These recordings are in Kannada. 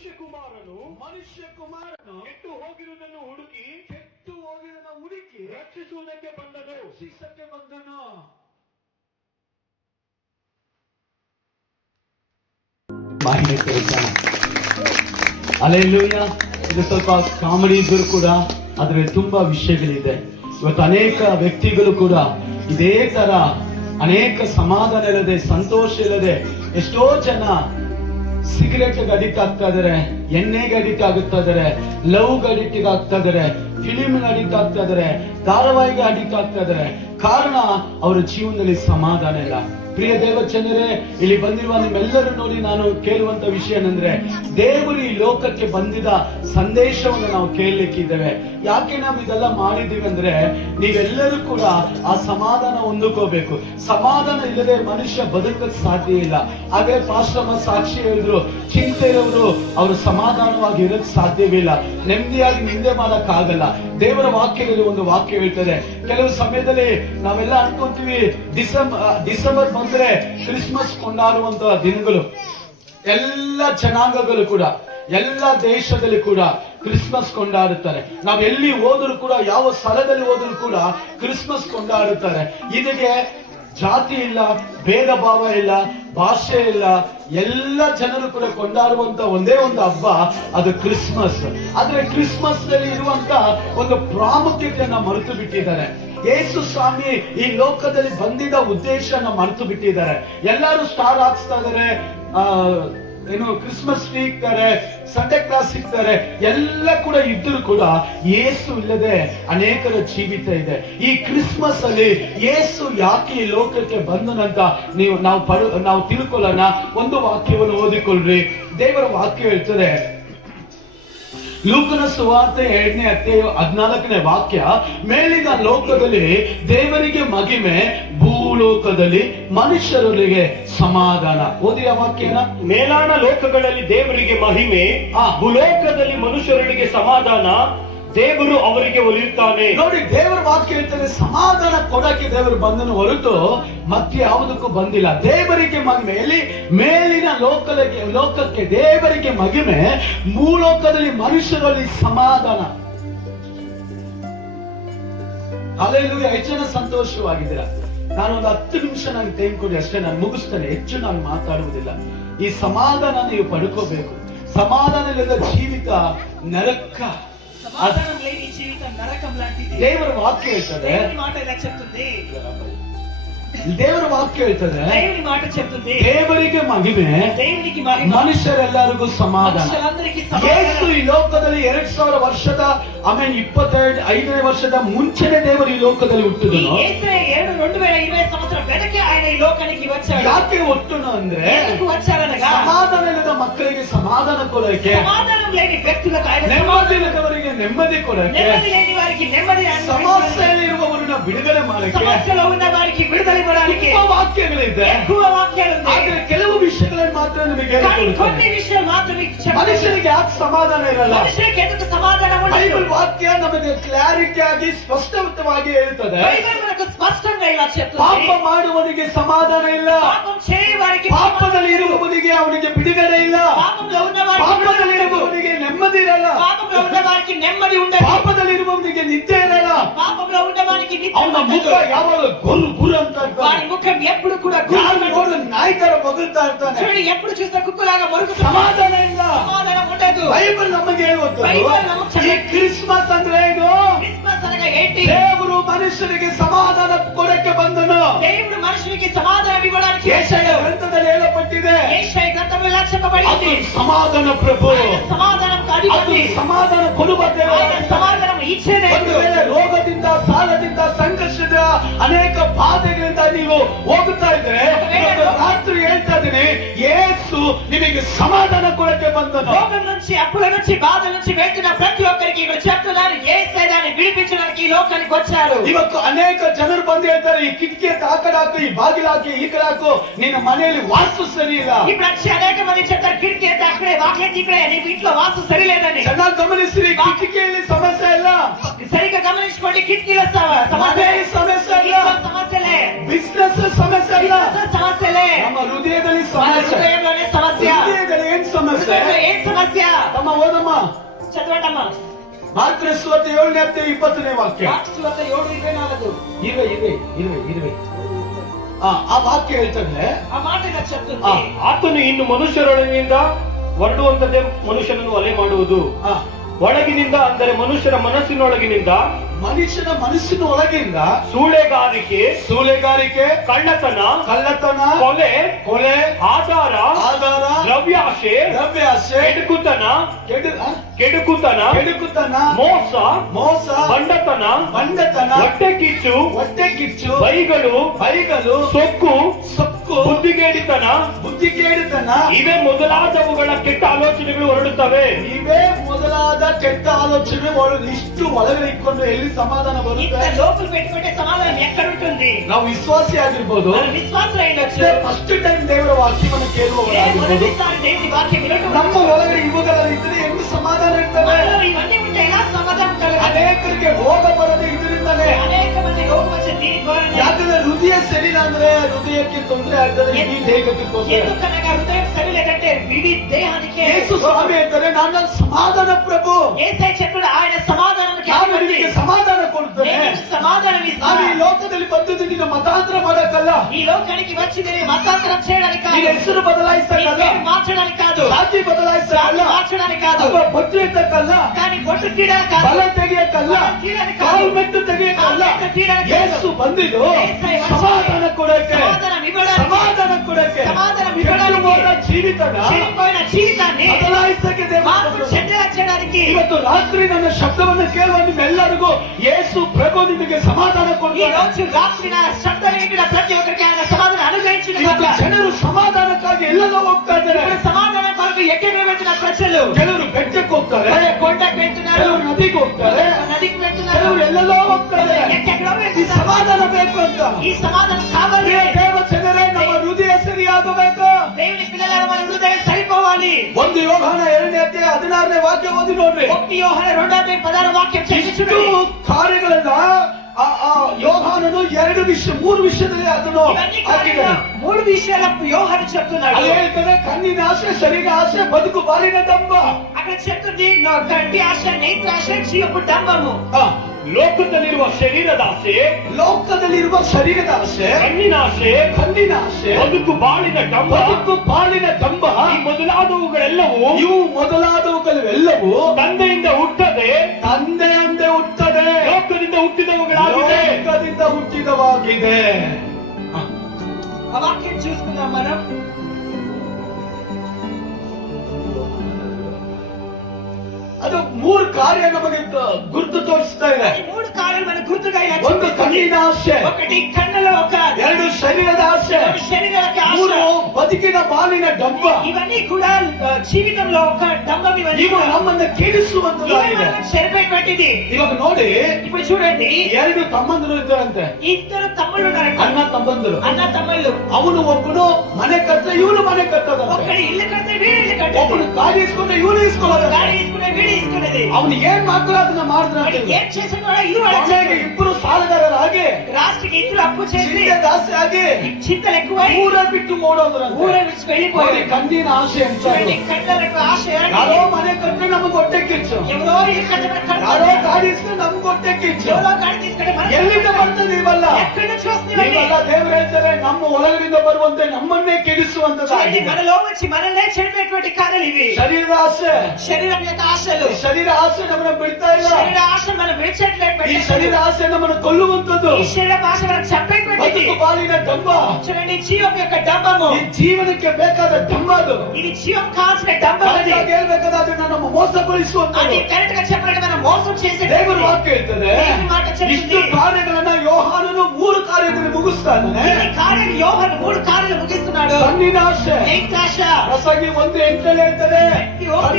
ಮನುಷ್ಯ ಕುಮಾರನು ಕೆಟ್ಟು ಹೋಗಿರುವುದನ್ನು ಹುಡುಕಿ ರಕ್ಷಿಸುವುದಕ್ಕೆ ಬಂದನು. ಅಲ್ಲೇಲೂಯ. ಇದು ಸ್ವಲ್ಪ ಕಾಮಿಡಿ ಇದ್ರೂ ಕೂಡ ಆದ್ರೆ ತುಂಬಾ ವಿಷಯಗಳಿದೆ. ಇವತ್ತು ಅನೇಕ ವ್ಯಕ್ತಿಗಳು ಕೂಡ ಇದೇ ತರ ಅನೇಕ ಸಮಾಧಾನ ಇಲ್ಲದೆ, ಸಂತೋಷ ಇಲ್ಲದೆ, ಎಷ್ಟೋ ಜನ ಸಿಗರೆಟ್ಗೆ ಅಡಿಕ್ಟ್ ಆಗ್ತಾ ಇದಾರೆ, ಎಣ್ಣೆಗೆ ಅಡಿಕ್ಟ್ ಆಗುತ್ತಾ ಇದಾರೆ, ಲವ್ಗೆ ಅಡಿಕ್ಟ್ ಆಗ್ತಾ ಇದಾರೆ, ಫಿಲಿಮ್ಗೆ ಅಡಿಕ್ಟ್ ಆಗ್ತಾ ಇದಾರೆ, ಧಾರಾವಾಹಿಗೆ ಅಡಿಕ್ಟ್ ಆಗ್ತಾ ಇದಾರೆ. ಕಾರಣ ಅವರ ಜೀವನದಲ್ಲಿ ಸಮಾಧಾನ ಇಲ್ಲ. ಪ್ರಿಯ ದೇವಚಂದ್ರೇ, ಇಲ್ಲಿ ಬಂದಿರುವ ನಿಮ್ಮೆಲ್ಲರೂ ನೋಡಿ ನಾನು ಕೇಳುವಂತ ವಿಷಯ ಏನಂದ್ರೆ, ದೇವರು ಈ ಲೋಕಕ್ಕೆ ಬಂದಿದ್ದ ಸಂದೇಶವನ್ನು ನಾವು ಕೇಳಲಿಕ್ಕಿದ್ದೇವೆ. ಯಾಕೆ ನಾವು ಇದೆಲ್ಲ ಮಾಡಿದ್ದೀವಿ ಅಂದ್ರೆ, ನೀವೆಲ್ಲರೂ ಕೂಡ ಆ ಸಮಾಧಾನ ಹೊಂದಿಕೋಬೇಕು. ಸಮಾಧಾನ ಇಲ್ಲದೆ ಮನುಷ್ಯ ಬದುಕಕ್ಕೆ ಸಾಧ್ಯ ಇಲ್ಲ. ಹಾಗೆ ಪಾಸ್ಟರ್ ಸಾಕ್ಷಿ ಹೇಳಿದ್ರು, ಚಿಂತೆ ಇರೋರು ಅವರು ಸಮಾಧಾನವಾಗಿ ಇರಕ್ ಸಾಧ್ಯವಿಲ್ಲ, ನೆಮ್ಮದಿಯಾಗಿ ನಿಂದೆ ಮಾಡಕ್ ಆಗಲ್ಲ. ದೇವರ ವಾಕ್ಯದಲ್ಲಿ ಒಂದು ವಾಕ್ಯ ಹೇಳ್ತದೆ, ಕೆಲವು ಸಮಯದಲ್ಲಿ ನಾವೆಲ್ಲ ಅನ್ಕೊಂತೀವಿ ಡಿಸೆಂಬರ್ ಬಂದ್ರೆ ಕ್ರಿಸ್ಮಸ್ ಕೊಂಡಾಡುವಂತಹ ದಿನಗಳು. ಎಲ್ಲ ಜನಾಂಗಗಳು ಕೂಡ, ಎಲ್ಲ ದೇಶದಲ್ಲಿ ಕೂಡ ಕ್ರಿಸ್ಮಸ್ ಕೊಂಡಾಡುತ್ತಾರೆ. ನಾವ್ ಎಲ್ಲಿ ಹೋದ್ರು ಕೂಡ, ಯಾವ ಸ್ಥಳದಲ್ಲಿ ಹೋದ್ರು ಕೂಡ ಕ್ರಿಸ್ಮಸ್ ಕೊಂಡಾಡುತ್ತಾರೆ. ಇದಕ್ಕೆ ಜಾತಿ ಇಲ್ಲ, ಭೇದ ಭಾವ ಇಲ್ಲ, ಭಾಷೆ ಇಲ್ಲ, ಎಲ್ಲ ಜನರು ಕೂಡ ಕೊಂಡಾಡುವಂತ ಒಂದೇ ಒಂದು ಹಬ್ಬ, ಅದು ಕ್ರಿಸ್ಮಸ್. ಆದ್ರೆ ಕ್ರಿಸ್ಮಸ್ ನಲ್ಲಿ ಇರುವಂತ ಒಂದು ಪ್ರಾಮುಖ್ಯತೆಯನ್ನ ಮರೆತು ಬಿಟ್ಟಿದ್ದಾರೆ. ಯೇಸು ಸ್ವಾಮಿ ಈ ಲೋಕದಲ್ಲಿ ಬಂದಿದ್ದ ಉದ್ದೇಶನ ಮರೆತು ಬಿಟ್ಟಿದ್ದಾರೆ. ಎಲ್ಲರೂ ಸ್ಟಾರ್ ಹಾಕ್ಸ್ತಾ ಇದಾರೆ, ಕ್ರಿಸ್ಮಸ್ ಟ್ರೀ ಇಕ್ತಾರೆ, ಸಂಡೆ ಕ್ಲಾಸ್ ಇಕ್ತಾರೆ, ಎಲ್ಲ ಕೂಡ ಇದ್ರೂ ಕೂಡ ಯೇಸು ಇಲ್ಲದೆ ಅನೇಕರ ಜೀವಿತ ಇದೆ. ಈ ಕ್ರಿಸ್ಮಸ್ ಅಲ್ಲಿ ಯೇಸು ಯಾಕೆ ಈ ಲೋಕಕ್ಕೆ ಬಂದನಂತ ನಾವು ತಿಳ್ಕೊಳ್ಳೋಣ. ಒಂದು ವಾಕ್ಯವನ್ನು ಓದಿಕೊಳ್ಳ್ರಿ. ದೇವರ ವಾಕ್ಯ ಹೇಳ್ತದೆ, ಲೂಕನ ಸುವಾರ್ತೆ 2ನೇ ಅಧ್ಯಾಯ 14ನೇ ವಾಕ್ಯ, ಮೇಲಿನ ಲೋಕದಲ್ಲಿ ದೇವರಿಗೆ ಮಹಿಮೆ, ಭೂಲೋಕದಲ್ಲಿ ಮನುಷ್ಯರಿಗೆ ಸಮಾಧಾನ. ಓದಿ ಆ ವಾಕ್ಯನ. ಮೇಲಾನ ಲೋಕಗಳಲ್ಲಿ ದೇವರಿಗೆ ಮಹಿಮೆ, ಭೂಲೋಕದಲ್ಲಿ ಮನುಷ್ಯರಿಗೆ ಸಮಾಧಾನ, ದೇವರು ಅವರಿಗೆ ಒಲಿಯುತ್ತಾನೆ. ನೋಡಿ, ದೇವರ ವಾಕ್ಯ ಹೇಳ್ತಾರೆ, ಸಮಾಧಾನ ಕೊಡಕ್ಕೆ ದೇವರು ಬಂದನು ಹೊರತು ಮತ್ತೆ ಯಾವುದಕ್ಕೂ ಬಂದಿಲ್ಲ. ದೇವರಿಗೆ ಮಹಿಮೆ, ಇಲ್ಲಿ ಮೇಲಿನ ಲೋಕಕ್ಕೆ ದೇವರಿಗೆ ಮಹಿಮೆ, ಭೂಲೋಕದಲ್ಲಿ ಮನುಷ್ಯರಲ್ಲಿ ಸಮಾಧಾನ. ಹಲ್ಲೆಲೂಯಾ. ಹೆಚ್ಚು ಜನ ಸಂತೋಷವಾಗಿದ್ದೀರಾ? ನಾನು ಒಂದು 10 ನಿಮಿಷ ನನಗೆ ಟೈಮ್ ಕೊಡಿ ಅಷ್ಟೇ, ನಾನು ಮುಗಿಸ್ತೇನೆ. ಹೆಚ್ಚು ನಾನು ಮಾತಾಡುವುದಿಲ್ಲ. ಈ ಸಮಾಧಾನ ನೀವು ಪಡ್ಕೋಬೇಕು. ಸಮಾಧಾನ ಇಲ್ಲದ ಜೀವಿತ ನರಕ. ದೇವರ ವಾಕ್ಯ ಹೇಳ್ತದೆ, ದೇವರ ವಾಕ್ಯ ಹೇಳ್ತದೆ, ದೇವರಿಗೆ ಮಹಿಮೆ, ಮನುಷ್ಯರೆಲ್ಲರಿಗೂ ಸಮಾಧಾನ. ಯೇಸು ಈ ಲೋಕದಲ್ಲಿ 2000 ವರ್ಷದ 25ನೇ ವರ್ಷದ ಮುಂಚೆನೆ ದೇವರು ಈ ಲೋಕದಲ್ಲಿ ಹುಟ್ಟಿದನು. ಯಾಕೆ ಹುಟ್ಟುನು ಅಂದ್ರೆ, ಸಮಾಧಾನ ಇಲ್ಲದ ಮಕ್ಕಳಿಗೆ ಸಮಾಧಾನ ಕೊಡಕ್ಕೆ, ನೆಮ್ಮದಿಲ್ಲದವರಿಗೆ ನೆಮ್ಮದಿ ಕೊಡಕ್ಕೆ, ಸಮಸ್ಯೆಯಲ್ಲಿರುವವರನ್ನ ಬಿಡುಗಡೆ ಮಾಡಕ್ಕೆ ವಾಕ್ಯಗಳಿದೆ. ಆದ್ರೆ ಕೆಲವು ವಿಷಯಗಳನ್ನು ಮಾತ್ರ ನಿಮಗೆ ಮನುಷ್ಯರಿಗೆ ಯಾಕೆ ಸಮಾಧಾನ ಇರಲ್ಲ? ಬೈಬಲ್ ವಾಕ್ಯ ನಮಗೆ ಕ್ಲಾರಿಟಿ ಆಗಿ ಸ್ಪಷ್ಟವಾಗಿ ಹೇಳ್ತದೆ, ಪಾಪ ಮಾಡುವವನಿಗೆ ಸಮಾಧಾನ ಇಲ್ಲ, ಪಾಪದಲ್ಲಿ ಇರುವವನಿಗೆ ಅವನಿಗೆ ಬಿಡುಗಡೆ ಇಲ್ಲ, ಪಾಪದಲ್ಲಿ ಇರುವವನಿಗೆ ನೆಮ್ಮದಿ ಇರಲ್ಲ, ಪಾಪದಲ್ಲಿ ಇರುವವನಿಗೆ ನಿದ್ದೆ ಇರಲ್ಲ, ಅವನ ಮುಖ ಯಾವಾಗ ಗುರು ಗುರು ಅಂತ ముఖం ఎప్పుడు కూడా నాయకರ ಬಗಲ್ತಾ ಇರ್ತಾನೆ. ఎప్పుడు చూసినా కుక్కలాగా మరుగు. సమాధాన ಇಲ್ಲ, సమాధానం ఉండదు. ಬೈಬಲ್ ನಮಗೆ ಹೇಳುತ್ತೆ, ಕ್ರಿಸ್ಮಸ್ ಅಂದ್ರೆ ಏನು? ಕ್ರಿಸ್ಮಸ್ అనగా ఏంటి? ದೇವರು ಮನುಷ್ಯರಿಗೆ ಸಮಾಧಾನ ಕೊಡಕ್ಕೆ ಬಂದನು. దేవుడు మనుషునికి సమాధానం ఇవ్వడానికి ಯೆಶಾಯ ಗ್ರಂಥದಲ್ಲಿ ಹೇಳಲ್ಪಟ್ಟಿದೆ. ಯೆಶಾಯ ಗ್ರಂಥದಲ್ಲಿ చెప్పబడింది, ಸಮಾಧಾನ ಪ್ರಭು, ಸಮಾಧಾನಕ್ಕೆ ಅಧಿಪತಿ, ಸಮಾಧಾನ ಕೊಡುವ ದೇವರು, ಸಮಾಧಾನ ಇಚ್ಛೆ. ಒಂದು ವೇಳೆ ರೋಗದಿಂದ, ಸಾಲದಿಂದ, ಸಂಘರ್ಷದ ಅನೇಕ ಬಾಧೆಗಳಿಂದ ನೀವು ಹೋಗುತ್ತಾ ಇದ್ರೆ, ರಾತ್ರಿ ಹೇಳ್ತಾ ಇದ್ದೀನಿ, ಯೇಸು ನಿಮಗೆ ಸಮಾಧಾನ ಕೊಡಕ್ಕೆ ಬಂದನು. రోగం నుంచి, అప్పుల నుంచి, బాధ నుంచి వెళ్తున్న ప్రతి ఒక్కరికి ఇక్కడ చెప్తున్నారు, యేసే దాన్ని విడిపించడానికి ఈ లోకానికి వచ్చారు. ಇವತ್ತು ಅನೇಕ ಜನರು ಬಂದು ಹೇಳ್ತಾರೆ, ಈ ಕಿಟಕಿ ಆ ಕಡೆ ಹಾಕು, ಈ ಬಾಗಿಲಾಕಿ ಈ ಕಡೆ ಹಾಕು, ನಿನ್ನ ಮನೆಯಲ್ಲಿ ವಾಸ್ತು ಸರಿ ಇಲ್ಲ. ఇప్పుడు వచ్చి అనేక మంది చెప్తారు, కిటికీ ఎత్తి అక్కడే, వాకిలి ఇక్కడే, నీ ఇంట్లో వాస్తు సరి లేదని. ಚೆನ್ನಾಗಿ ಗಮನಿಸಿರಿ, ಕಿಟಕಿಯಲ್ಲಿ ಸಮಸ್ಯೆ ಇಲ್ಲ, సరిగ్గా గమనించుకోండి, కిటికీలో సమస్య ಇಲ್ಲ, సమస్యలే, ಬಿಸ್ನೆಸ್ ಸಮಸ್ಯೆ ಇಲ್ಲ, సమస్యలే, ನಮ್ಮ ಹೃದಯದಲ್ಲಿ ಸಮಸ್ಯೆ. హృదయంలోనే సమస్య. ಹೃದಯದಲ್ಲಿ ಏನ್ ಸಮಸ್ಯೆ? ఏం సమస్య? సమస్య. తమ ఓదమ్మా చదవండమ్మా. మార్కు సువార్త 7:20 వాక్యం. మార్కు సువార్త 7:24. 20. ಆ ವಾಕ್ಯ ಹೇಳ್ತದೆ, ఆ మాట ఇలా చెప్తుంది. ಆತನು ಇನ್ನು ಮನುಷ್ಯರೊಳಗಿನಿಂದ ಹೊರಡುವಂತದ್ದೇ ಮನುಷ್ಯನನ್ನು ಒಲೆ ಮಾಡುವುದು. ಒಳಗಿನಿಂದ ಅಂದರೆ ಮನುಷ್ಯರ ಮನಸ್ಸಿನೊಳಗಿನಿಂದ, ಮನುಷ್ಯನ ಮನಸ್ಸಿನ ಒಳಗಿಂದ ಸೂಳೆಗಾರಿಕೆ, ಕಳ್ಳತನ, ಕೊಲೆ, ಆಧಾರ, ದ್ರವ್ಯಾಶೆ, ಕೆಡುಕುತನ, ಮೋಸ, ಬಂಡತನ, ಹೊಟ್ಟೆ ಕಿಚ್ಚು, ಬೈಗಳು, ಸೊಕ್ಕು, ಬುದ್ಧಿಗೇಡಿತನ, ಇವೇ ಮೊದಲಾದವುಗಳ ಕೆಟ್ಟ ಆಲೋಚನೆಗಳು ಹೊರಡುತ್ತವೆ. ಇವೇ ಮೊದಲಾದ ಕೆಟ್ಟ ಆಲೋಚನೆಗಳು ಇಷ್ಟು ಒಳಗಡೆ ಇಟ್ಕೊಂಡು ಎಲ್ಲಿ ಸಮಾಧಾನ ఇంత ಬರುತ್ತೆ? లోపల పెట్టుకుంటే సమాధానం ఎక్కడ ఉంటుంది? ನಾವು ವಿಶ್ವಾಸಿ ಆಗಿರ್ಬೋದು, మన విశ్వాసం అయ్యొచ్చు. ಫಸ್ಟ್ ಟೈಮ್ ದೇವರ ವಾಕ್ಯವನ್ನು ಕೇಳುವವರಾಗಿರ್ಬೋದು, మొదటిసారి దేవుని వాక్యం వినటం, ನಮ್ಮ ಒಳಗಡೆ ಇವುಗಳೆಲ್ಲ ಇದ್ರೆ ಹೆಂಗ್ ಸಮಾಧಾನ ಇರ್ತದೆ? మనలో ఇవన్నీ ఉంటే ఎలా సమాధానం కలగాలి? ಅನೇಕರಿಗೆ ರೋಗ ಬರೋದು ಇದರಿಂದಲೇ. అనేక మంది రోగం వచ్చే దీని ద్వారానే. ಯಾಕಂದ್ರೆ ಹೃದಯ ಸರಿ ಅಂದ್ರೆ ಹೃದಯಕ್ಕೆ ತೊಂದರೆ ಆಗ್ತದೆ, ಇಡೀ ದೇಹಕ್ಕೆ ತೊಂದರೆ. ఎందుకనగా హృదయం సరి లేదంటే విడి దేహానికి. ಯೇಸು ಸ್ವಾಮಿ ಅಂತಾರೆ, ನಾನು ಸಮಾಧಾನ ಪ್ರಭು, యేసయ్య చెప్పాడు ఆయన సమాధానానికి ನಾನು అధిపతి. ನಿನಗೆ ಸಮಾಧಾನ ಕೊಡ್ತೇನೆ. నేను సమాధానం ನಾನು ఇస్తాను. ಈ ಲೋಕದಲ್ಲಿ ಬಂದದ್ದು ನಿನ್ನ ಮತಾಂತರ ಮಾಡಕ್ಕಲ್ಲ, ఈ లోకానికి వచ్చి నేను మతాంతరం చేయడానికి ನಿನ್ನ కాదు, ಹೆಸರು ಬದಲಾಯಿಸಕ್ಕಲ್ಲ, నీ పేరు మార్చడానికి కాదు, ಜಾತಿ ಬದಲಾಯಿಸಕ್ಕಲ್ಲ, మార్చడానికి కాదు, ಅಥವಾ ಬೊಟ್ಟು ಎತ್ತಕ್ಕಲ್ಲ, కానీ బొట్టు తీయడానికి కాదు, ಬಲ ತೆಗೆಯಕ್ಕಲ್ಲ, ಕಾಲು ಮೆಟ್ಟು ತೆಗೆಯಕ್ಕಲ್ಲ. ಯೇಸು ಬಂದಿದ್ದು ಸಮಾಧಾನ ಕೊಡಕ್ಕೆ, సమాధానం ఇవ్వడానికి, ಸಮಾಧಾನ ಕೊಡಕ್ಕೆ, సమాధానం ఇవ్వడానికి, ಕೆಟ್ಟು ಹೋದ ಜೀವಿತನ చెడిపోయిన జీవితాన్ని ಬದಲಾಯಿಸಕ್ಕೆ ದೇವರು మార్పు ಬಂದದ್ದು. చెడ్డగా చేయడానికి. ಇವತ್ತು ರಾತ್ರಿ ನನ್ನ ಶಬ್ದವನ್ನು ಕೇಳುವ ನಿಮ್ಮೆಲ್ಲರಿಗೂ ಯೇಸು ಪ್ರಭು ನಿಮಗೆ ಸಮಾಧಾನ ఈ ಕೊಡ್ತಾರೆ. రోజు రాత్రి నా శబ్దం వింటున్న ప్రతి ఒక్కరికి ఆయన సమాధానం అనుగ్రహించిన ಇವತ್ತು గాక. ಜನರು ಸಮಾಧಾನಕ್ಕಾಗಿ ಎಲ್ಲೆಲ್ಲೋ ಹೋಗ್ತಾ ಇದ್ದಾರೆ. ఇప్పుడు సమాధానం కొరకు ఎక్కడికి వెళ్తున్న ప్రజలు, ಕೆಲವರು ಬೆಟ್ಟಕ್ಕೆ ಹೋಗ್ತಾರೆ, కొండకు వెళ్తున్నారు, ಕೆಲವರು ನದಿಗೆ ಹೋಗ್ತಾರೆ, నదికి వెళ్తున్నారు, ಕೆಲವರು ಎಲ್ಲೆಲ್ಲೋ ಹೋಗ್ತಾರೆ. ఎక్కడెక్కడో ಈ వెళ్తున్నారు. ಸಮಾಧಾನ ಬೇಕು ಅಂತ. ఈ సమాధానం కావాలి. ಪ್ರಿಯ ದೇವ ಜನರೇ, ನಮ್ಮ ಹೃದಯ ಸರಿಯಾಗಬೇಕು. దేవుని పిల్లల మన హృదయం సరిపోవాలి. 1 ಯೋಹಾನ 2:16 ವಾಕ್ಯ ಓದಿ ನೋಡ್ರಿ. 1 యోహాన 2:16 వాక్యం ಇಷ್ಟು చదివించుకోండి. ಕಾರ್ಯಗಳನ್ನ ಯೋಹಾನನು 3 ವಿಷಯದಲ್ಲಿ ಅದನ್ನು ఇవన్నీ ಹಾಕಿದ್ದಾನೆ. 3 విషయాల యోహాను చెప్తున్నాడు. ಅಲ್ಲಿ ಹೇಳ್ತಾರೆ, ಕಣ್ಣಿನ ಆಸೆ, ಶರೀರ ಆಸೆ, ಬದುಕು ಬಾಳಿನ ದಂಬ. అక్కడ చెప్తుంది కంటి ఆశ, నేత్ర ఆశ, జీవపు డంబము. ಲೋಕದಲ್ಲಿರುವ ಶರೀರದ ಆಸೆ, ಲೋಕದಲ್ಲಿರುವ ಶರೀರದ ಆಸೆ, ಕಣ್ಣಿನ ಆಸೆ, ಬದುಕು ಬಾಳಿನ ಡಂಬ, ಬದುಕು ಬಾಳಿನ ದಂಬ, ಈ ಮೊದಲಾದವುಗಳೆಲ್ಲವೂ ಇವು ಮೊದಲಾದವುಗಳೆಲ್ಲವೂ ತಂದೆಯಿಂದ ಹುಟ್ಟದೆ, ತಂದೆಯಂತೆ ಹುಟ್ಟದೆ, ಲೋಕದಿಂದ ಹುಟ್ಟಿದವುಗಳಾಗಿದೆ. ಲೋಕದಿಂದ ಹುಟ್ಟಿದವಾಗಿದೆ. ఆ వాక్యం చూసుకుందాం మనం. ಅದು 3 ಕಾರ್ಯ ನಮಗೆ ಗುರುತು ತೋರಿಸ್ತಾ ಇದೆ. ఈ 3 కార్యాలు మనకు గుర్తుగా ఇలా ಒಂದು ಕಣ್ಣಿನ ಆಸೆ, ఒకటి కన్నుల ఒక, 2 ಶರೀರದ ಆಸೆ, శరీరానికి ఆశ, 3 ಬದುಕಿನ ಬಾಳಿನ ದಂಬ. ఇవన్నీ కూడా జీవితంలో ఒక డంబం. ఇవన్నీ ಇವು ನಮ್ಮನ್ನ ಕೆಡಿಸುವಂತದ್ದಾಗಿದೆ. చెరిపేటువంటిది. ಇವಾಗ ನೋಡಿ, ఇప్పుడు చూడండి, 2 ತಮ್ಮಂದಿರು ಇದ್ದಾರಂತೆ, ఇద్దరు తమ్ముళ్ళు ఉన్నారంట. ಅಣ್ಣ ತಮ್ಮಂದಿರು. అన్న తమ్ముళ్ళు. ಅವನು ಒಬ್ಬನು ಮನೆ ಕಟ್ಟ, ಇವನು ಮನೆ ಕಟ್ಟದಂತೆ. ఒకడు ఇల్లు కడితే వీడు ఇల్లు కట్టాడు. ಒಬ್ಬನು ಗಾಡಿ ಇಸ್ಕೊಂಡ್ರೆ ಇವನು ಇಸ್ಕೊಳ್ಳೋದು. గాడి తీసుకునే వీడు తీసుకునేది. ಅವನು ಏನ್ ಮಾಡ್ತಾರೋ ಅದನ್ನ ಮಾಡಿದ್ರೆ ఏం చేసిన వాడు ఇది వాడు చేశాడు. ಇಬ್ಬರು ಸಾಲಗಾರರಾಗಿ, రాష్ట్రకి ఇద్దరు అప్పు చేసి ಚಿಂತೆ ಜಾಸ್ತಿ ಆಗಿ, చింతలు ఎక్కువై ಊರ ಬಿಟ್ಟು ಓಡೋದ್ರಂತೆ. ఊర విడిచి వెళ్ళిపోయాడు. ಕಣ್ಣಿನ ಆಸೆ ಅಂತ. చూడండి, కళ్ళకు ఆశ. ಯಾರೋ ಮನೆ ಕಟ್ಟರೆ ನಮಗೆ ಹೊಟ್ಟೆ ಕಿಚ್ಚು, ఎవరో ఇల్లు కట్టబడి ಯಾರೋ ಗಾಡಿ ಇಸ್ಕೊಂಡು ನಮ್ಗೆ ಹೊಟ್ಟೆ ಕಿಚ್ಚು. ఎవరో గాడి తీసుకుంటే మనకి ಎಲ್ಲಿಂದ ಬರ್ತದೆ ಇವೆಲ್ಲ? ఎక్కడి నుంచి వస్తున్నాయి? ಇವೆಲ್ಲ ದೇವರು ಹೇಳ್ತಾರೆ, ನಮ್ಮ ಒಳಗಿನಿಂದ ಬರುವಂತೆ ನಮ್ಮನ್ನೇ చూడండి, ಕೆಡಿಸುವಂತದ್ದಾಗಿದೆ. మనలో వచ్చి మనల్నే చెడిపేటువంటి కార్యాలు ఇవి. ಶರೀರದ ಆಸೆ, శరీరం యొక్క ఆశలు, ಶರೀರ ಆಸೆ ನಮ್ಮನ್ನ ಬಿಡ್ತಾ ಇಲ್ಲ. శరీర ఆశ మనం విడిచట్లేదు. ಈ ಶರೀರ ಆಸೆ ನಮ್ಮನ್ನು ಕೊಲ್ಲುವಂತದ್ದು. ఈ శరీర ఆశ మనం చంపేటువంటిది. ಬದುಕು ಬಾಳಿನ ದಂಬ. చూడండి, జీవం యొక్క డంబము. ಈ ಜೀವನಕ್ಕೆ ಬೇಕಾದ ದಂಬ ಅದು. ఇది జీవం కావాల్సిన డంబం. అది ಕರೆಕ್ಟಾಗಿ ಹೇಳ್ಬೇಕಾದ್ರೆ ನಮ್ಮ ಮೋಸಗೊಳಿಸುವಂತದ್ದು. కరెక్ట్ గా చెప్పాలంటే మనం మోసం చేసే ದೇವರ ವಾಕ್ಯ ಹೇಳ್ತದೆ, దేవుని మాట చెప్తుంది. ಇಷ್ಟು ಕಾರ್ಯಗಳನ್ನ ಯೋಹಾನನು 3 ಕಾರ್ಯದಲ್ಲಿ ಮುಗಿಸ್ತಾನೆ. ఈ కార్యం యోహాను 3 కార్యాలు ముగిస్తున్నాడు. ಕಣ್ಣಿನ ಆಸೆ, నేత్రాశ. ಪ್ರಸಂಗಿ 1:8 ಹೇಳ್ತದೆ,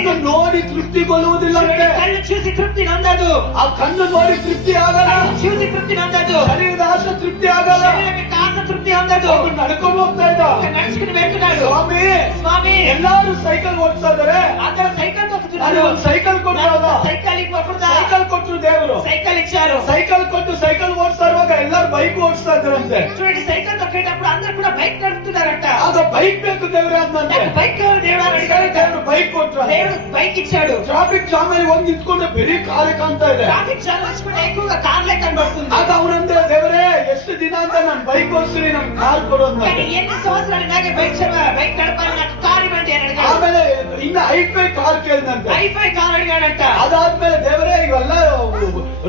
ಕಣ್ಣು ನೋಡಿ ತೃಪ್ತಿಗೊಳ್ಳುವುದಿಲ್ಲ చూడండి, ಅಂತೆ. కళ్ళు చూసి తృప్తి నందదు. ಆ ಕಣ್ಣು ನೋಡಿ ತೃಪ್ತಿ ಆಗಲ್ಲ, చూసి తృప్తి నందదు. ಶರೀರದ ಆಸೆ ತೃಪ್ತಿ ಆಗಲ್ಲ. శరీరం యొక్క ఆశ తృప్తి నందదు. ಅವನು ನಡ್ಕೊಂಡು ಹೋಗ್ತಾ ಇದ್ದ. నడుచుకుని వెళ్తున్నాడు. ಸ್ವಾಮಿ, స్వామి, ಎಲ್ಲಾರು ಸೈಕಲ್ ಓಡಿಸ್ತಾ ಇದಾರೆ, అందరూ సైకిల్ తొక్కుతున్నారు. అది ಒಂದು ಸೈಕಲ್ ಕೊಟ್ಟವಾಗ ಸೈಕಲ್ ಇಟ್ಕೊಡ್ತಾ ಸೈಕಲ್ ಕೊಟ್ಟರು ದೇವರು. సైకిల్ ఇచ్చారు. ಸೈಕಲ್ ಕೊಟ್ಟು ಸೈಕಲ್ ಓಡಿಸ್ತಾ ಇರುವಾಗ ಎಲ್ಲರೂ ಬೈಕ್ ಓಡಿಸ್ತಾ ಇದ್ರಂತೆ. చూడండి సైకిల్ తొక్కేటప్పుడు అందరూ కూడా బైక్ నడుపుతున్నారంట. ಆಗ ಬೈಕ್ ಬೇಕು ದೇವ್ರೆ ಅಂದಂತೆ. బైక్ దేవుడు అడిగాడు. ದೇವರು ಬೈಕ್ ಕೊಟ್ರು. దేవుడు బైక్ ఇచ్చాడు. ಟ್ರಾಫಿಕ್ ಜಾಮ್ ಅಲ್ಲಿ ಹೋಗಿ ನಿಂತ್ಕೊಂಡ್ರೆ ಬರೀ ಕಾರೇ ಕಾಣ್ತಾ ಇದೆ. ట్రాఫిక్ జామ్ వచ్చి ఎక్కువగా కార్లే కనబడుతుంది. ಆಗ ಅವರಂದ್ರೆ ದೇವರೇ ಎಷ್ಟು ದಿನ ಅಂತ ನಾನು ಬೈಕ್ ಓಡಿಸ್ತೀನಿ ನನ್ ಕಾರ್ ಕೊಡು ಅಂತ. కానీ ఎన్ని సంవత్సరాలు నాకే బైక్ నడపాలి నాకు కార్ ఇవ్వండి అని అడిగాడు. ಆಮೇಲೆ ಇನ್ನ ಐಫೈ ಕಾರ್ ಕೇಳಿದಂತೆ. ఐఫై కార్ అడిగాడంట. ಅದಾದ್ಮೇಲೆ ದೇವರೇ ಇವೆಲ್ಲ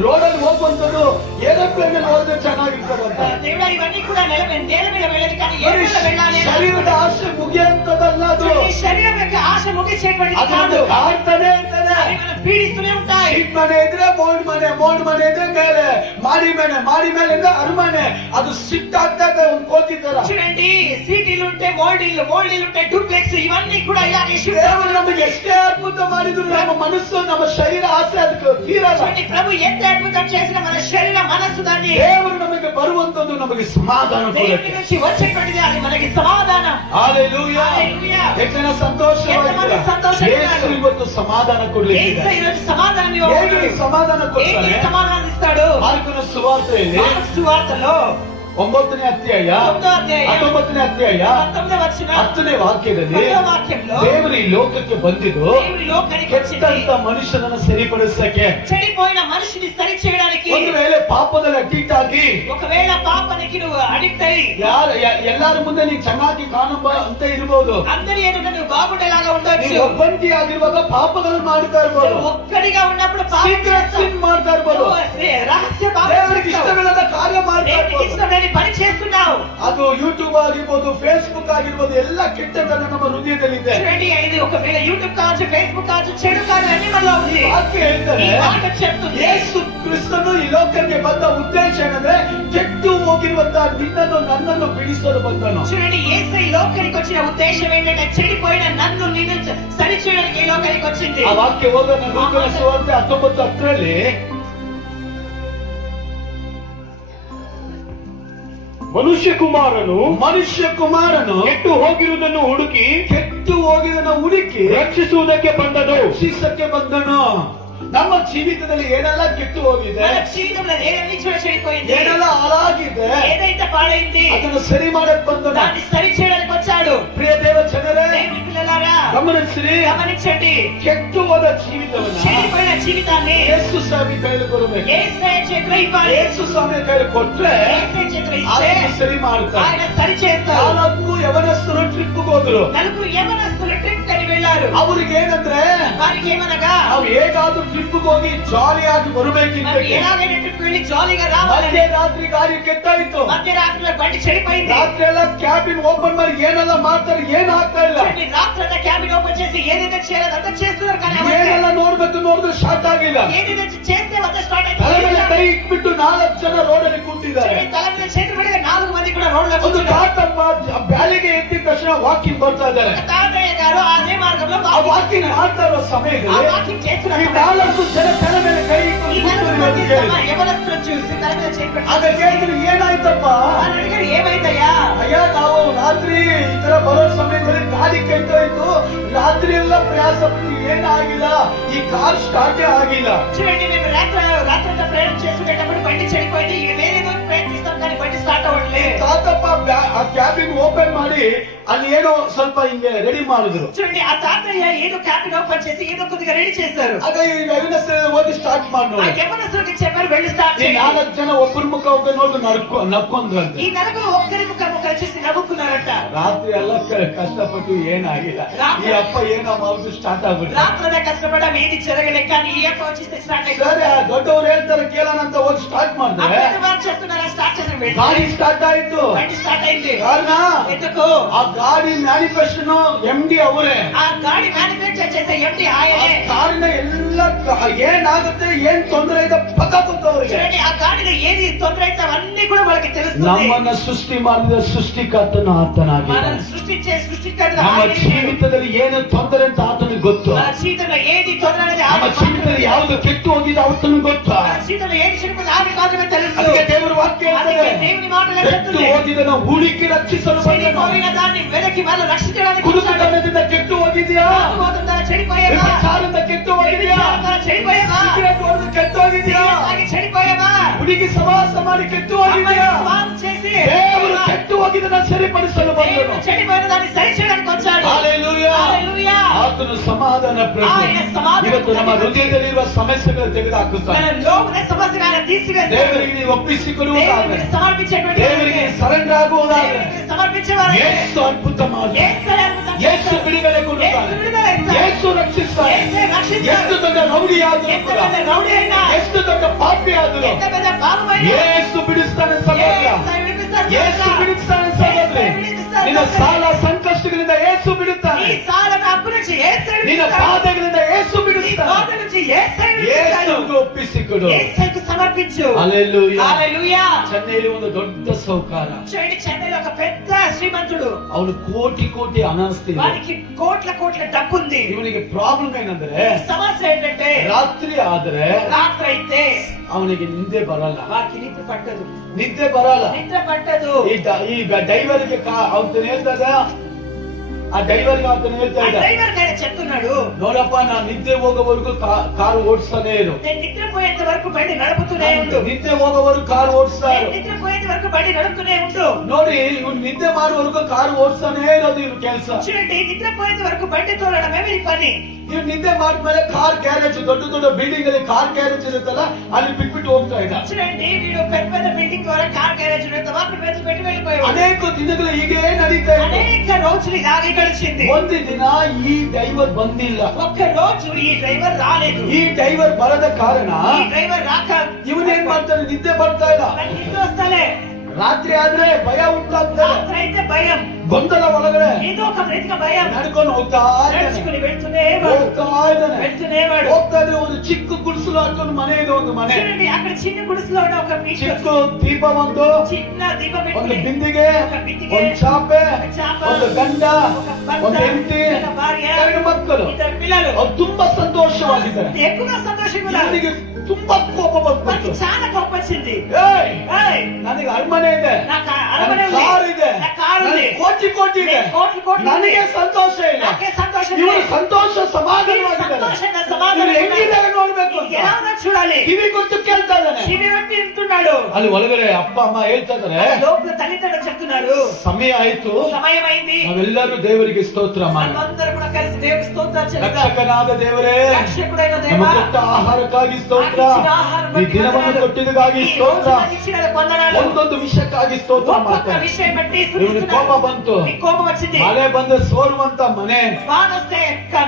ರೋಡ್ ಅಲ್ಲಿ ಹೋಗುವಂತದ್ದು ಏರೋಪ್ಲೇನ್ ಅಲ್ಲಿ ಹೋದ್ರೆ ಚೆನ್ನಾಗಿರ್ತದಂತ. దేవుడా ఇవన్నీ కూడా నేల మీద వెళ్ళదు కానీ ఏరులో వెళ్ళాలి. ಶರೀರದ ಆಸೆ ಮುಗಿಯಂತದಲ್ಲ ಅದು. ఈ శరీరం యొక్క ఆశ ముగించేటువంటిది కాదు. ಅದು ಕಾಡ್ತಾನೆ ಇರ್ತದೆ. అవి మనం పీడిస్తూనే ఉంటాయి. ಸೀಟ್ ಮನೆ ಇದ್ರೆ ಮೋಡ್ ಮನೆ ಇದ್ರೆ ಮೇಲೆ ಮಾಡಿ ಮೇಲೆ ಇದ್ರೆ ಅರಮನೆ. ಅದು ಶಿಫ್ಟ್ ಆಗ್ತಾ ಇದೆ ಒಂದು ಕೋತಿ ತರ. చూడండి సిటీలు ఉంటే మోల్డ్ ఇల్లు ఉంటే డూప్లెక్స్ ఇవన్నీ కూడా ఇలాగే ದೇವರು ನಮಗೆ ಎಷ್ಟೇ ಅದ್ಭುತ ಮಾಡಿದ್ರು ನಮ್ಮ ಮನಸ್ಸು ನಮ್ಮ ಶರೀರ ಆಸೆ ಅದಕ್ಕೆ ತೀರಲ್ಲ. చూడండి ప్రభు ఎంత అద్భుతం చేసిన మన శరీర మనస్సు దాన్ని ದೇವರು ನಮಗೆ ಬರುವಂತದ್ದು ನಮಗೆ ಸಮಾಧಾನ దేవుని ಕೊಡುತ್ತೆ. నుంచి వచ్చేటువంటిది అది మనకి సమాధానం. ಹಲ್ಲೆಲೂಯಾ. హల్లెలూయా. ಹೆಚ್ಚಿನ ಸಂತೋಷವಾಗಿದ್ದೀರಾ? ಯೇಸು ಇವತ್ತು ಸಮಾಧಾನ ಕೊಡ್ಲಿಕ್ಕೆ యేసు ఈరోజు సమాధానం ಹೇಗೆ ಈ ಸಮಾಧಾನ ಕೊಡ್ತಾನೆ? సమాధానం ఇస్తాడు. ಮಾರ್ಕನ ಸುವಾರ್ತೆಯಲ್ಲಿ మార్కు సువార్తలో 9ನೇ ಅಧ್ಯಾಯ 19ನೇ ಅಧ್ಯಾಯ 19వ వచనం 10ನೇ ವಾಕ್ಯದಲ್ಲಿ 10వ వాక్యంలో ದೇವರು ಈ ಲೋಕಕ್ಕೆ ಬಂದಿದ್ದು దేవుని లోకానికి వచ్చింది ಕೆಟ್ಟಂತ ಮನುಷ್ಯನನ್ನ ಸರಿಪಡಿಸಕ್ಕೆ. చెడిపోయిన మనిషిని సరి చేయడానికి. ಒಂದು ವೇಳೆ ಪಾಪದಲ್ಲಿ ಅಡಿಕ್ಟ್ ಆಗಿ ఒకవేళ పాపానికి నువ్వు అడిక్ట్ అయ్యి ಎಲ್ಲಾರ ಮುಂದೆ ನೀನ್ ಚೆನ್ನಾಗಿ ಕಾಣುವ ಅಂತ ಇರಬಹುದು. అందరి ఎదుట నువ్వు బాగుండేలాగా ఉండొచ్చు. ನೀನು ಒಬ್ಬಂಟಿ ಆಗಿರುವಾಗ ಪಾಪಗಳನ್ನು ಮಾಡ್ತಾ ಇರ್ಬೋದು. నువ్వు ఒక్కడిగా ఉన్నప్పుడు పాపం ಸೀಕ್ರೆಟ್ చేస్తావు. ಸಿನ್ ಮಾಡ್ತಾ ಇರ್ಬೋದು. రహస్య పాపం ದೇವರಿಗೆ చేస్తావు. ಇಷ್ಟವಿಲ್ಲದ ಕಾರ್ಯ ಮಾಡ್ತಾ దేవునికి ಇರ್ಬೋದು. ఇష్టం లేని పని చేస్తున్నావు. ಅದು ಯೂಟ್ಯೂಬ್ ಆಗಿರ್ಬೋದು, ಫೇಸ್ಬುಕ್ ಆಗಿರ್ಬೋದು, ಎಲ್ಲ ಕೆಟ್ಟದನ್ನು ನಮ್ಮ ಹೃದಯದಲ್ಲಿದೆ. చూడండి ఇది ఒకవేళ యూట్యూబ్ కావచ్చు, ఫేస్బుక్ కావచ్చు, చెడు కాదు అన్ని మనలో ఉంది. ವಾಕ್ಯ ಹೇಳ್ತಾರೆ, ఈ మాట చెప్తుంది ಯೇಸು ಕ್ರಿಸ್ತನು ಈ ಲೋಕಕ್ಕೆ ಬಂದ ಉದ್ದೇಶ ಏನಂದ್ರೆ ಕೆಟ್ಟು ಹೋಗಿರುವಂತಹ ನಿನ್ನನ್ನು ನನ್ನನ್ನು ಬಿಡಿಸಲು ಬಂದನು. చూడండి యేసు ఈ లోకానికి వచ్చిన ఉద్దేశం ఏంటంటే చెడిపోయిన నన్ను నిన్ను సరి చేయడానికి ఈ లోకానికి వచ్చింది. ಆ ವಾಕ್ಯ ಹೋಗೋಣ. ಲೂಕನ ಸುವಾರ್ತೆ 19:10ರಲ್ಲಿ ಮನುಷ್ಯ ಕುಮಾರನು ಕೆಟ್ಟು ಹೋಗಿರುವುದನ್ನು ಹುಡುಕಿ ರಕ್ಷಿಸುವುದಕ್ಕೆ ಬಂದನು. ರಕ್ಷಿಸಕ್ಕೆ ಬಂದನು. ನಮ್ಮ ಜೀವಿತದಲ್ಲಿ ಏನೆಲ್ಲ ಕೆಟ್ಟು ಹೋಗಿದೆ, మన జీవితంలో ఏదైనా చెడిపోయింది, ಏನೆಲ್ಲ ಹಾಳಾಗಿದೆ, ఏదైతే పాడైంది ಅದನ್ನು ಸರಿ ಮಾಡಕ್ ಬಂದನು. దాన్ని సరి చేయడానికి వచ్చాడు. ಪ್ರಿಯ ದೇವ ಜನರೇ, దేవుని పిల్లలారా ಗಮನಿಸಿರಿ. గమనించండి. ಕೆಟ್ಟು ಹೋದ ಜೀವಿತವನ್ನ చెడిపోయిన జీవితాన్ని ಯೇಸು ಸ್ವಾಮಿ ಕೈಲಿ ಕೊಡಬೇಕು. యేసయ్య చేతిలో ఇవ్వాలి. ಯೇಸು ಸ್ವಾಮಿ ಕೈಲಿ ಕೊಟ್ರೆ యేసయ్య చేతిలో ఇస్తే ಅದನ್ನು ಸರಿ ಮಾಡ್ತಾರೆ. ఆయన సరి చేస్తారు. 4 ಯವನಸ್ಥರು ಟ್ರಿಪ್ ಹೋದ್ರು. నలుగురు యవనస్తులు ట్రిప్ కని వెళ్ళారు. ಅವ್ರಿಗೆ ಏನಂದ್ರೆ వారికి ఏమనగా ನಾವು ಹೇಗಾದ್ರೂ ಟ್ರಿಪ್ ಹೋಗಿ ಜಾಲಿಯಾಗಿ ಬರಬೇಕಿತ್ತು. మరి ఎలాగైనా ట్రిప్ వెళ్ళి జాలీగా రావాలి. ಮಧ್ಯರಾತ್ರಿ ಗಾಡಿ ಕೆಟ್ಟಾಯ್ತು. మధ్యరాత్రిలో బండి చెడిపోయింది. ರಾತ್ರಿ ಎಲ್ಲ ಕ್ಯಾಬಿನ್ ಓಪನ್ ಮಾಡಿ ಏನೆಲ್ಲ ಮಾಡ್ತಾರೆ, ಏನ್ ಆಗ್ತಾ ಇಲ್ಲ. రాత్రి క్యాబిన్ ఓపెన్ చేసి ఏదైతే చేయాలో అదంతా చేస్తున్నారు కానీ ಏನೆಲ್ಲ ನೋಡಿದ್ರೆ ಸ್ಟಾರ್ಟ್ ಆಗಿಲ್ಲ. ఏదైతే చేస్తే అదే స్టార్ట్ ತಲೆ ಮೇಲೆ అయింది. ಕೈ ಇಟ್ಬಿಟ್ಟು 4 ಜನ ರೋಡಲ್ಲಿ ಕೂತಿದ್ದಾರೆ. తల మీద చేతులు పెడితే 4 మంది కూడా రోడ్లో ಒಂದು కూర్చున్నారు. ತಾತಮ್ಮ ಬ್ಯಾಲಿಗೆ ಎದ್ದಿದ ತಕ್ಷಣ ವಾಕಿಂಗ್ ಬರ್ತಾ ಇದ್ದಾರೆ. తాతయ్య గారు అదే మార్గంలో ಆ ವಾಕಿಂಗ್ ಮಾಡ್ತಾ ಇರೋ ಸಮಯದಲ್ಲಿ వాకింగ్ చేస్తున్న ಈ 4 ಜನ ತಲೆ ಮೇಲೆ ಕೈ ಇಟ್ಕೊಂಡು ఎవరస్తులు చూసి తల మీద చేతి పెట్టి ಆಗ ಕೇಳಿದ್ರು, ಏನಾಯ್ತಪ್ಪ? వాళ్ళు అడిగారు ఏమైందయ్యా? ಅಯ್ಯ, ನಾವು ರಾತ್ರಿ ಈ ತರ ಬರೋ ಸಮಯದಲ್ಲಿ ಗಾಡಿ ಕೆಟ್ಟೋಯ್ತು, ರಾತ್ರಿ ಎಲ್ಲ ಪ್ರಯಾಸ ಪಟ್ಟು ಏನಾಗಿಲ್ಲ, ಈ ಕಾರ್ ಸ್ಟಾರ್ಟೇ ಆಗಿಲ್ಲ. చూడండి మేము రాత్రంతా ప్రయాణం చేసుకునేటప్పుడు బండి చెడిపోయింది. ఇక వేరేదో ప్రయత్నిస్తాం కానీ బండి స్టార్ట్ అవ్వట్లేదు. ತಾತಪ್ಪ ಆ ಕ್ಯಾಬಿನ್ ಓಪನ್ ಮಾಡಿ ಅಲ್ಲಿ ಏನೋ ಸ್ವಲ್ಪ ಹಿಂಗೆ ರೆಡಿ ಮಾಡಿದ್ರು. చూడండి ఆ తాతయ్య ఏదో క్యాబిన్ ఓపెన్ చేసి ఏదో కొద్దిగా రెడీ చేశారు. ಆಗ ಈ ಹೋಗಿ ಸ್ಟಾರ್ಟ್ ఆ ಮಾಡಿ యవనస్తులకి చెప్పారు వెళ్ళి స్టార్ట్ ಈ చేయండి. 4 ಜನ ಒಬ್ಬರ ಮುಖ ಒಬ್ಬ ನೋಡಿ ನಕ್ಕೊಂಡ್ರಂತೆ. ఈ నలుగురు ఒక్కరి ముఖ చూసి నవ్వుకున్నారట. ರಾತ್ರಿ ಎಲ್ಲ ಕಷ್ಟಪಟ್ಟು ಏನಾಗಿಲ್ಲ. ಈ ಅಪ್ಪ ಏನೋ ಮಾಡೋದು ಸ್ಟಾರ್ಟ್ ಆಗ್ಬಿಟ್ಟು రాత్రి కష్టపడ్డాం ఏది జరగలేదు కానీ ఈ అప్ప వచ్చి స్టార్ట్ అయ్యింది. ಸರಿ, ಆ ದೊಡ್ಡವ್ರು ಹೇಳ್ತಾರೆ ಕೇಳೋಣ ಅಂತ ಹೋಗಿ ಸ್ಟಾರ್ಟ್ ಮಾಡಿದ್ರೆ చెప్తున్నారా స్టార్ట్ చేసిన ಗಾಡಿ ಸ್ಟಾರ್ಟ್ ಆಯ್ತು. బండి స్టార్ట్ అయింది. ಕಾರಣ ఎందుకు? ಆ ಗಾಡಿ ಮ್ಯಾನಿಫೆಸ್ಟೇಷನ್ MD ಅವರೇ. ఆ గాడి మ్యానుఫ్యాక్చర్ చేసే ఎండి ఆయనే. ಕಾರಿನ ಎಲ್ಲ ಏನಾಗುತ್ತೆ, ಏನ್ ತೊಂದರೆ ಇದೆ ಪಕ್ಕ ಗೊತ್ತವ್ರಿಗೆ. చూడండి ఆ గాడిలో ఏది తొందర అయితే అవన్నీ కూడా వాళ్ళకి తెలుస్తుంది. ನಮ್ಮನ್ನ ಸೃಷ್ಟಿ ಮಾಡಿದ ಸೃಷ್ಟಿಕರ್ತನು ಆತನಾಗಿ. మనల్ని సృష్టించే సృష్టికర్త ನಮ್ಮ ఆయనే. ಜೀವಿತದಲ್ಲಿ ಏನು ತೊಂದರೆ ಅಂತ ಆತನಿಗೆ ಗೊತ್ತು. మన జీవితంలో ఏది తొందర అనేది ನಮ್ಮ ఆయనకు ಜೀವಿತದಲ್ಲಿ ಯಾವ್ದು ಅದು ಕೆಟ್ಟು ಹೋಗಿದ ಅವತ್ತನ್ನು ಗೊತ್ತಾ? మన జీవితంలో ఏది చెడిపోయిందో ఆమె మాత్రమే తెలుసు. ಅದಕ್ಕೆ ದೇವರ ವಾಕ್ಯ అందుకే ಹೇಳ್ತದೆ, దేవుని మాటలే ಕೆಟ್ಟು చెప్తుంది. ಹೋಗಿದನ ಹುಡುಕಿ ರಕ್ಷಿಸಲು ಬಂದನು. చెడిపోయిన దాన్ని వెనక్కి మళ్ళీ రక్షించడానికి వచ్చాడు. ಕುಡುಕತನದಿಂದ ಕೆಟ್ಟು ಹೋಗಿದ್ಯಾ? పాపం ద్వారా చెడిపోయావా? ವ್ಯಭಿಚಾರದಿಂದ ಕೆಟ್ಟು ಹೋಗಿದ್ಯಾ? వ్యభిచారం ద్వారా చెడిపోయావా? ಸಿಗರೇಟ್ ಹೊಡೆದು ಕೆಟ್ಟು ಹೋಗಿದ್ಯಾ? తాగి చెడిపోయావా? ಹುಡುಗಿ ಸಮಾಸ ಮಾಡಿ ಕೆಟ್ಟು ಹೋಗಿದ್ಯಾ? స్వార్థం చేసి ದೇವರು ಕೆಟ್ಟು ಹೋಗಿದ್ದನ್ನ ಸರಿಪಡಿಸಲು ಬಂದನು. దేవుడు చెడిపోయిన దాన్ని సరిచేయడానికి వచ్చాడు. ಹಲ್ಲೆಲೂಯಾ. హల్లెలూయా. ಆತನು ಸಮಾಧಾನ ಪ್ರಭು. ఆయన సమాధానం ಇವತ್ತು ನಮ್ಮ ಹೃದಯದಲ್ಲಿರುವ ಸಮಸ್ಯೆಗಳು ತೆಗೆದುಹಾಕುತ್ತಾನೆ. మన లోపల సమస్యను ఆయన తీసివేస్తాడు. ದೇವರಿಗೆ ನೀವು ಒಪ್ಪಿಸಿಕೊಡುವುದಾದರೆ, దేవునికి సమర్పించేటువంటి ದೇವರಿಗೆ ಸರೆಂಡರ್ ಆಗುವುದಾದರೆ, దేవునికి సమర్పించేవారు ಯೇಸು ಅದ್ಭುತ ಮಾಡುತ್ತಾನೆ. ಯೇಸು యేసు ಬಿಡುಗಡೆ ಕೊಡುತ್ತಾನೆ. ಯೇಸು ರಕ್ಷಿಸ್ತಾನೆ. యేసే రక్షిస్తాడు. ಎಷ್ಟು ದೊಡ್ಡ ರೌಡಿ ಆದರೂ ఎంత ಕೂಡ, పెద్ద రౌడీ అయినా, ಎಷ್ಟು ದೊಡ್ಡ ಪಾಪಿ ಆದರೂ ఎంత పెద్ద పాపమైనా ಯೇಸು ಬಿಡಿಸ್ತಾನೆ ಸಹೋದರ. ಯೇಸು ಬಿಡಿಸ್ತಾನೆ ಸಹೋದರಿ. ನಿನ್ನ ಸಾಲ ಸಂಕಷ್ಟಗಳಿಂದ ಯೇಸು ಬಿಡುತ್ತಾನೆ. ఈ సాలన అప్పు నుంచి యేసే ನಿನ್ನ ಬಾಧೆಗಳಿಂದ ಯೇಸು ఈ ಬಿಡಿಸ್ತಾನೆ. బాధ నుంచి యేసే ಯೇಸುವಿಗೆ ಒಪ್ಪಿಸಿಕೊಡು. యేసుకు సమర్పించు. ಹಲ್ಲೆಲೂಯಾ. హల్లెలూయా. ಚೆನ್ನೈಲಿ ಒಂದು ದೊಡ್ಡ ಸೌಕಾರ. చూడండి, చెన్నైలో ఒక పెద్ద శ్రీమంతుడు, ಅವನು ಕೋಟಿ ಕೋಟಿ ಅನಾಸ್ತಿ. వారికి కోట్ల కోట్ల డబ్బు ఉంది. ಇವನಿಗೆ ಪ್ರಾಬ್ಲಮ್ ಏನಂದ್ರೆ, సమస్య ఏంటంటే ರಾತ್ರಿ ಆದ್ರೆ రాత్రి అయితే ಅವನಿಗೆ ನಿದ್ದೆ ಬರಲ್ಲ. వారికి నిద్ర పట్టదు. ನಿದ್ದೆ ಬರಲ್ಲ. నిద్ర పట్టదు. ಈಗ ಡೈವರ್ಗೆ ಅವನು ಹೇಳ್ತದ, ಆ ಡೈವರ್ಗೆ ಅವನು ಹೇಳ್ತಾ ఆ ಇದ್ದ, డ్రైవర్ గారు చెప్తున్నాడు, ನೋಡಪ್ಪ ನಾನು ನಿದ್ದೆ ಹೋಗೋವರೆಗೂ ಕಾರು ಓಡಿಸ್ತಾನೆ ಇರು. నేను నిద్రపోయేంత వరకు బండి నడుపుతూనే ఉండు. ನಿದ್ದೆ ಹೋಗೋವರೆಗೂ ಕಾರು ಓಡಿಸ್ತಾ నేను ಇರು. నిద్రపోయేంత వరకు బండి నడుపుతూనే ఉండు. ನೋಡಿ, ಇವ್ನು ನಿದ್ದೆ ಮಾಡುವವರೆಗೂ ಕಾರು ಓಡಿಸ್ತಾನೆ ಇರೋದು ಇವ್ನ ಕೆಲಸ. చూడండి, నిద్రపోయేంత వరకు బండి తోలడమే వీరి పని. ಇವ್ನು ನಿದ್ದೆ ಮಾಡಿದ್ಮೇಲೆ ಕಾರ್ ಗ್ಯಾರೇಜ್, ದೊಡ್ಡ ದೊಡ್ಡ ಬಿಲ್ಡಿಂಗ್ ಅಲ್ಲಿ ಕಾರ್ ಗ್ಯಾರೇಜ್ ಇರುತ್ತಲ್ಲ, ಅಲ್ಲಿ ಬಿಟ್ಬಿಟ್ಟು ಹೋಗ್ತಾ ಇದ್ದ. చూడండి, వీడు పెద్ద పెద్ద బిల్డింగ్ ద్వారా కార్ గ్యారేజ్ అక్కడ పెట్టి వెళ్ళిపోయాడు. ಅನೇಕ ದಿನಗಳು ಹೀಗೆ ನಡೀತಾ ಇತ್ತು. అనేక రోజులు ఇలాగే గడిచింది. ಒಂದು ದಿನ ಈ ಡ್ರೈವರ್ ಬಂದಿಲ್ಲ. ఒక్క రోజు ఈ డ్రైవర్ రాలేదు. ಈ ಡ್ರೈವರ್ ಬರದ ಕಾರಣ ఈ డ్రైవర్ రాక ಇವನೇನ್ ಮಾಡ್ತಾನೆ, ನಿದ್ದೆ ಬರ್ತಾ ಇಲ್ಲ. నాకు నిద్ర వస్తలే. ರಾತ್ರಿ ಆದ್ರೆ ಭಯ ಉಂಟಾಗ್ತದೆ. రాత్రి అయితే భయం, ಗೊಂದಲ ಒಳಗಡೆ ఏదో ఒక రీతిగా భయం. ನಡ್ಕೊಂಡು ಹೋಗ್ತಾ ಇದ್ದಾನೆ. నడుచుకుని వెళ్తూనే వాడు. ಹೋಗ್ತಾ ಇದ್ದಾನೆ. వెళ్తూనే వాడు. ಹೋಗ್ತಾ ಇದ್ರೆ ಒಂದು ಚಿಕ್ಕ ಗುಡಿಸಲು ಹಾಕೊಂಡು ಮನೆ ಇದೆ, ಒಂದು ಮನೆ. చూడండి, అక్కడ చిన్న గుడిసెలో ఉన్న ఒక ಚಿಕ್ಕ ದೀಪ, ಒಂದು చిన్న దీపం ಒಂದು పెట్టి, ಬಿಂದಿಗೆ, ఒక బిందిగే, ಒಂದು ಚಾಪೆ, ఒక చాప, ಒಂದು ಗಂಡ, ఒక భర్త, ಒಂದು ಹೆಂಡತಿ, ఒక భార్య, 2 ಮಕ್ಕಳು. ఇద్దరు పిల్లలు. ಅವ್ರು ತುಂಬಾ ಸಂತೋಷವಾಗಿದ್ದಾರೆ. ఎక్కువగా సంతోషంగా ఉన్నారు. ಇವನಿಗೆ ತುಂಬಾ ಕೋಪ వారికి ಬಂದ್ಬಿಟ್ಟು, చాలా కోపం వచ్చింది. ಏಯ್, ఏయ్, ನನಗೆ ಅರಮನೆ ಇದೆ, నాకు అరమనే ఉంది, ಕಾರ್ ಇದೆ, నాకు కారు ఉంది, ನನಗೆ ಕೋಟಿ ಕೋಟಿ ಇದೆ, నాకు కోట్లు కోట్లు ఉంది. ನನಗೆ ಸಂತೋಷ ಇಲ್ಲ. నాకే సంతోషం ಇವರು లేదు. ಸಂತೋಷ వీరు ಸಮಾಧಾನವಾಗಿದ್ದಾರೆ. సంతోషంగా సమాధానం ಇವ್ರು ಹೆಂಗಿದ್ದಾರೆ ನೋಡ್ಬೇಕು ఇది ಅಂತ ఎలా ఉందో చూడాలి. ಕಿವಿ ಕೊಟ್ಟು ಕೇಳ್ತಾ ಇದ್ದಾನೆ. శివి వ్యక్తి వింటున్నాడు. ಅಲ್ಲಿ ಒಳಗಡೆ ಅಪ್ಪ ಅಮ್ಮ ಹೇಳ್ತಾ ಇದಾರೆ, లోపల తల్లిదండ్రులు చెప్తున్నారు, ಸಮಯ ಆಯ್ತು, సమయం అయింది, ನಾವೆಲ್ಲರೂ ದೇವರಿಗೆ ಸ್ತೋತ್ರ ಮಾಡಿ. మనమందరం కూడా కలిసి దేవునికి స్తోత్రాలు చెల్లిద్దాం. ರಕ್ಷಕನಾದ ದೇವರೇ, రక్షకుడైన ನಮ್ಮ దేవా, ಕೊಟ್ಟ ಆಹಾರಕ್ಕಾಗಿ ಸ್ತೋತ್ರ, నాకు ఇచ్చిన ఆహారం ಈ బట్టి ದಿನವನ್ನು వందనాలు. ಕೊಟ್ಟಿದ್ದಕ್ಕಾಗಿ ఈ ಸ್ತೋತ್ರ, రోజు నాకు ఇచ్చిన వందనాలు. ಒಂದೊಂದು ವಿಷಯಕ್ಕಾಗಿ ಸ್ತೋತ್ರ ఒక్కొక్క ಮಾಡ್ತಾರೆ. విషయం బట్టి ಇವನಿಗೆ స్తుతిస్తున్నాను. ಕೋಪ ಬಂತು, నీకు కోపం వచ్చింది. ಮಳೆ ಬಂದ್ರೆ ಸೋರುವಂತ ಮನೆ, వాన వస్తే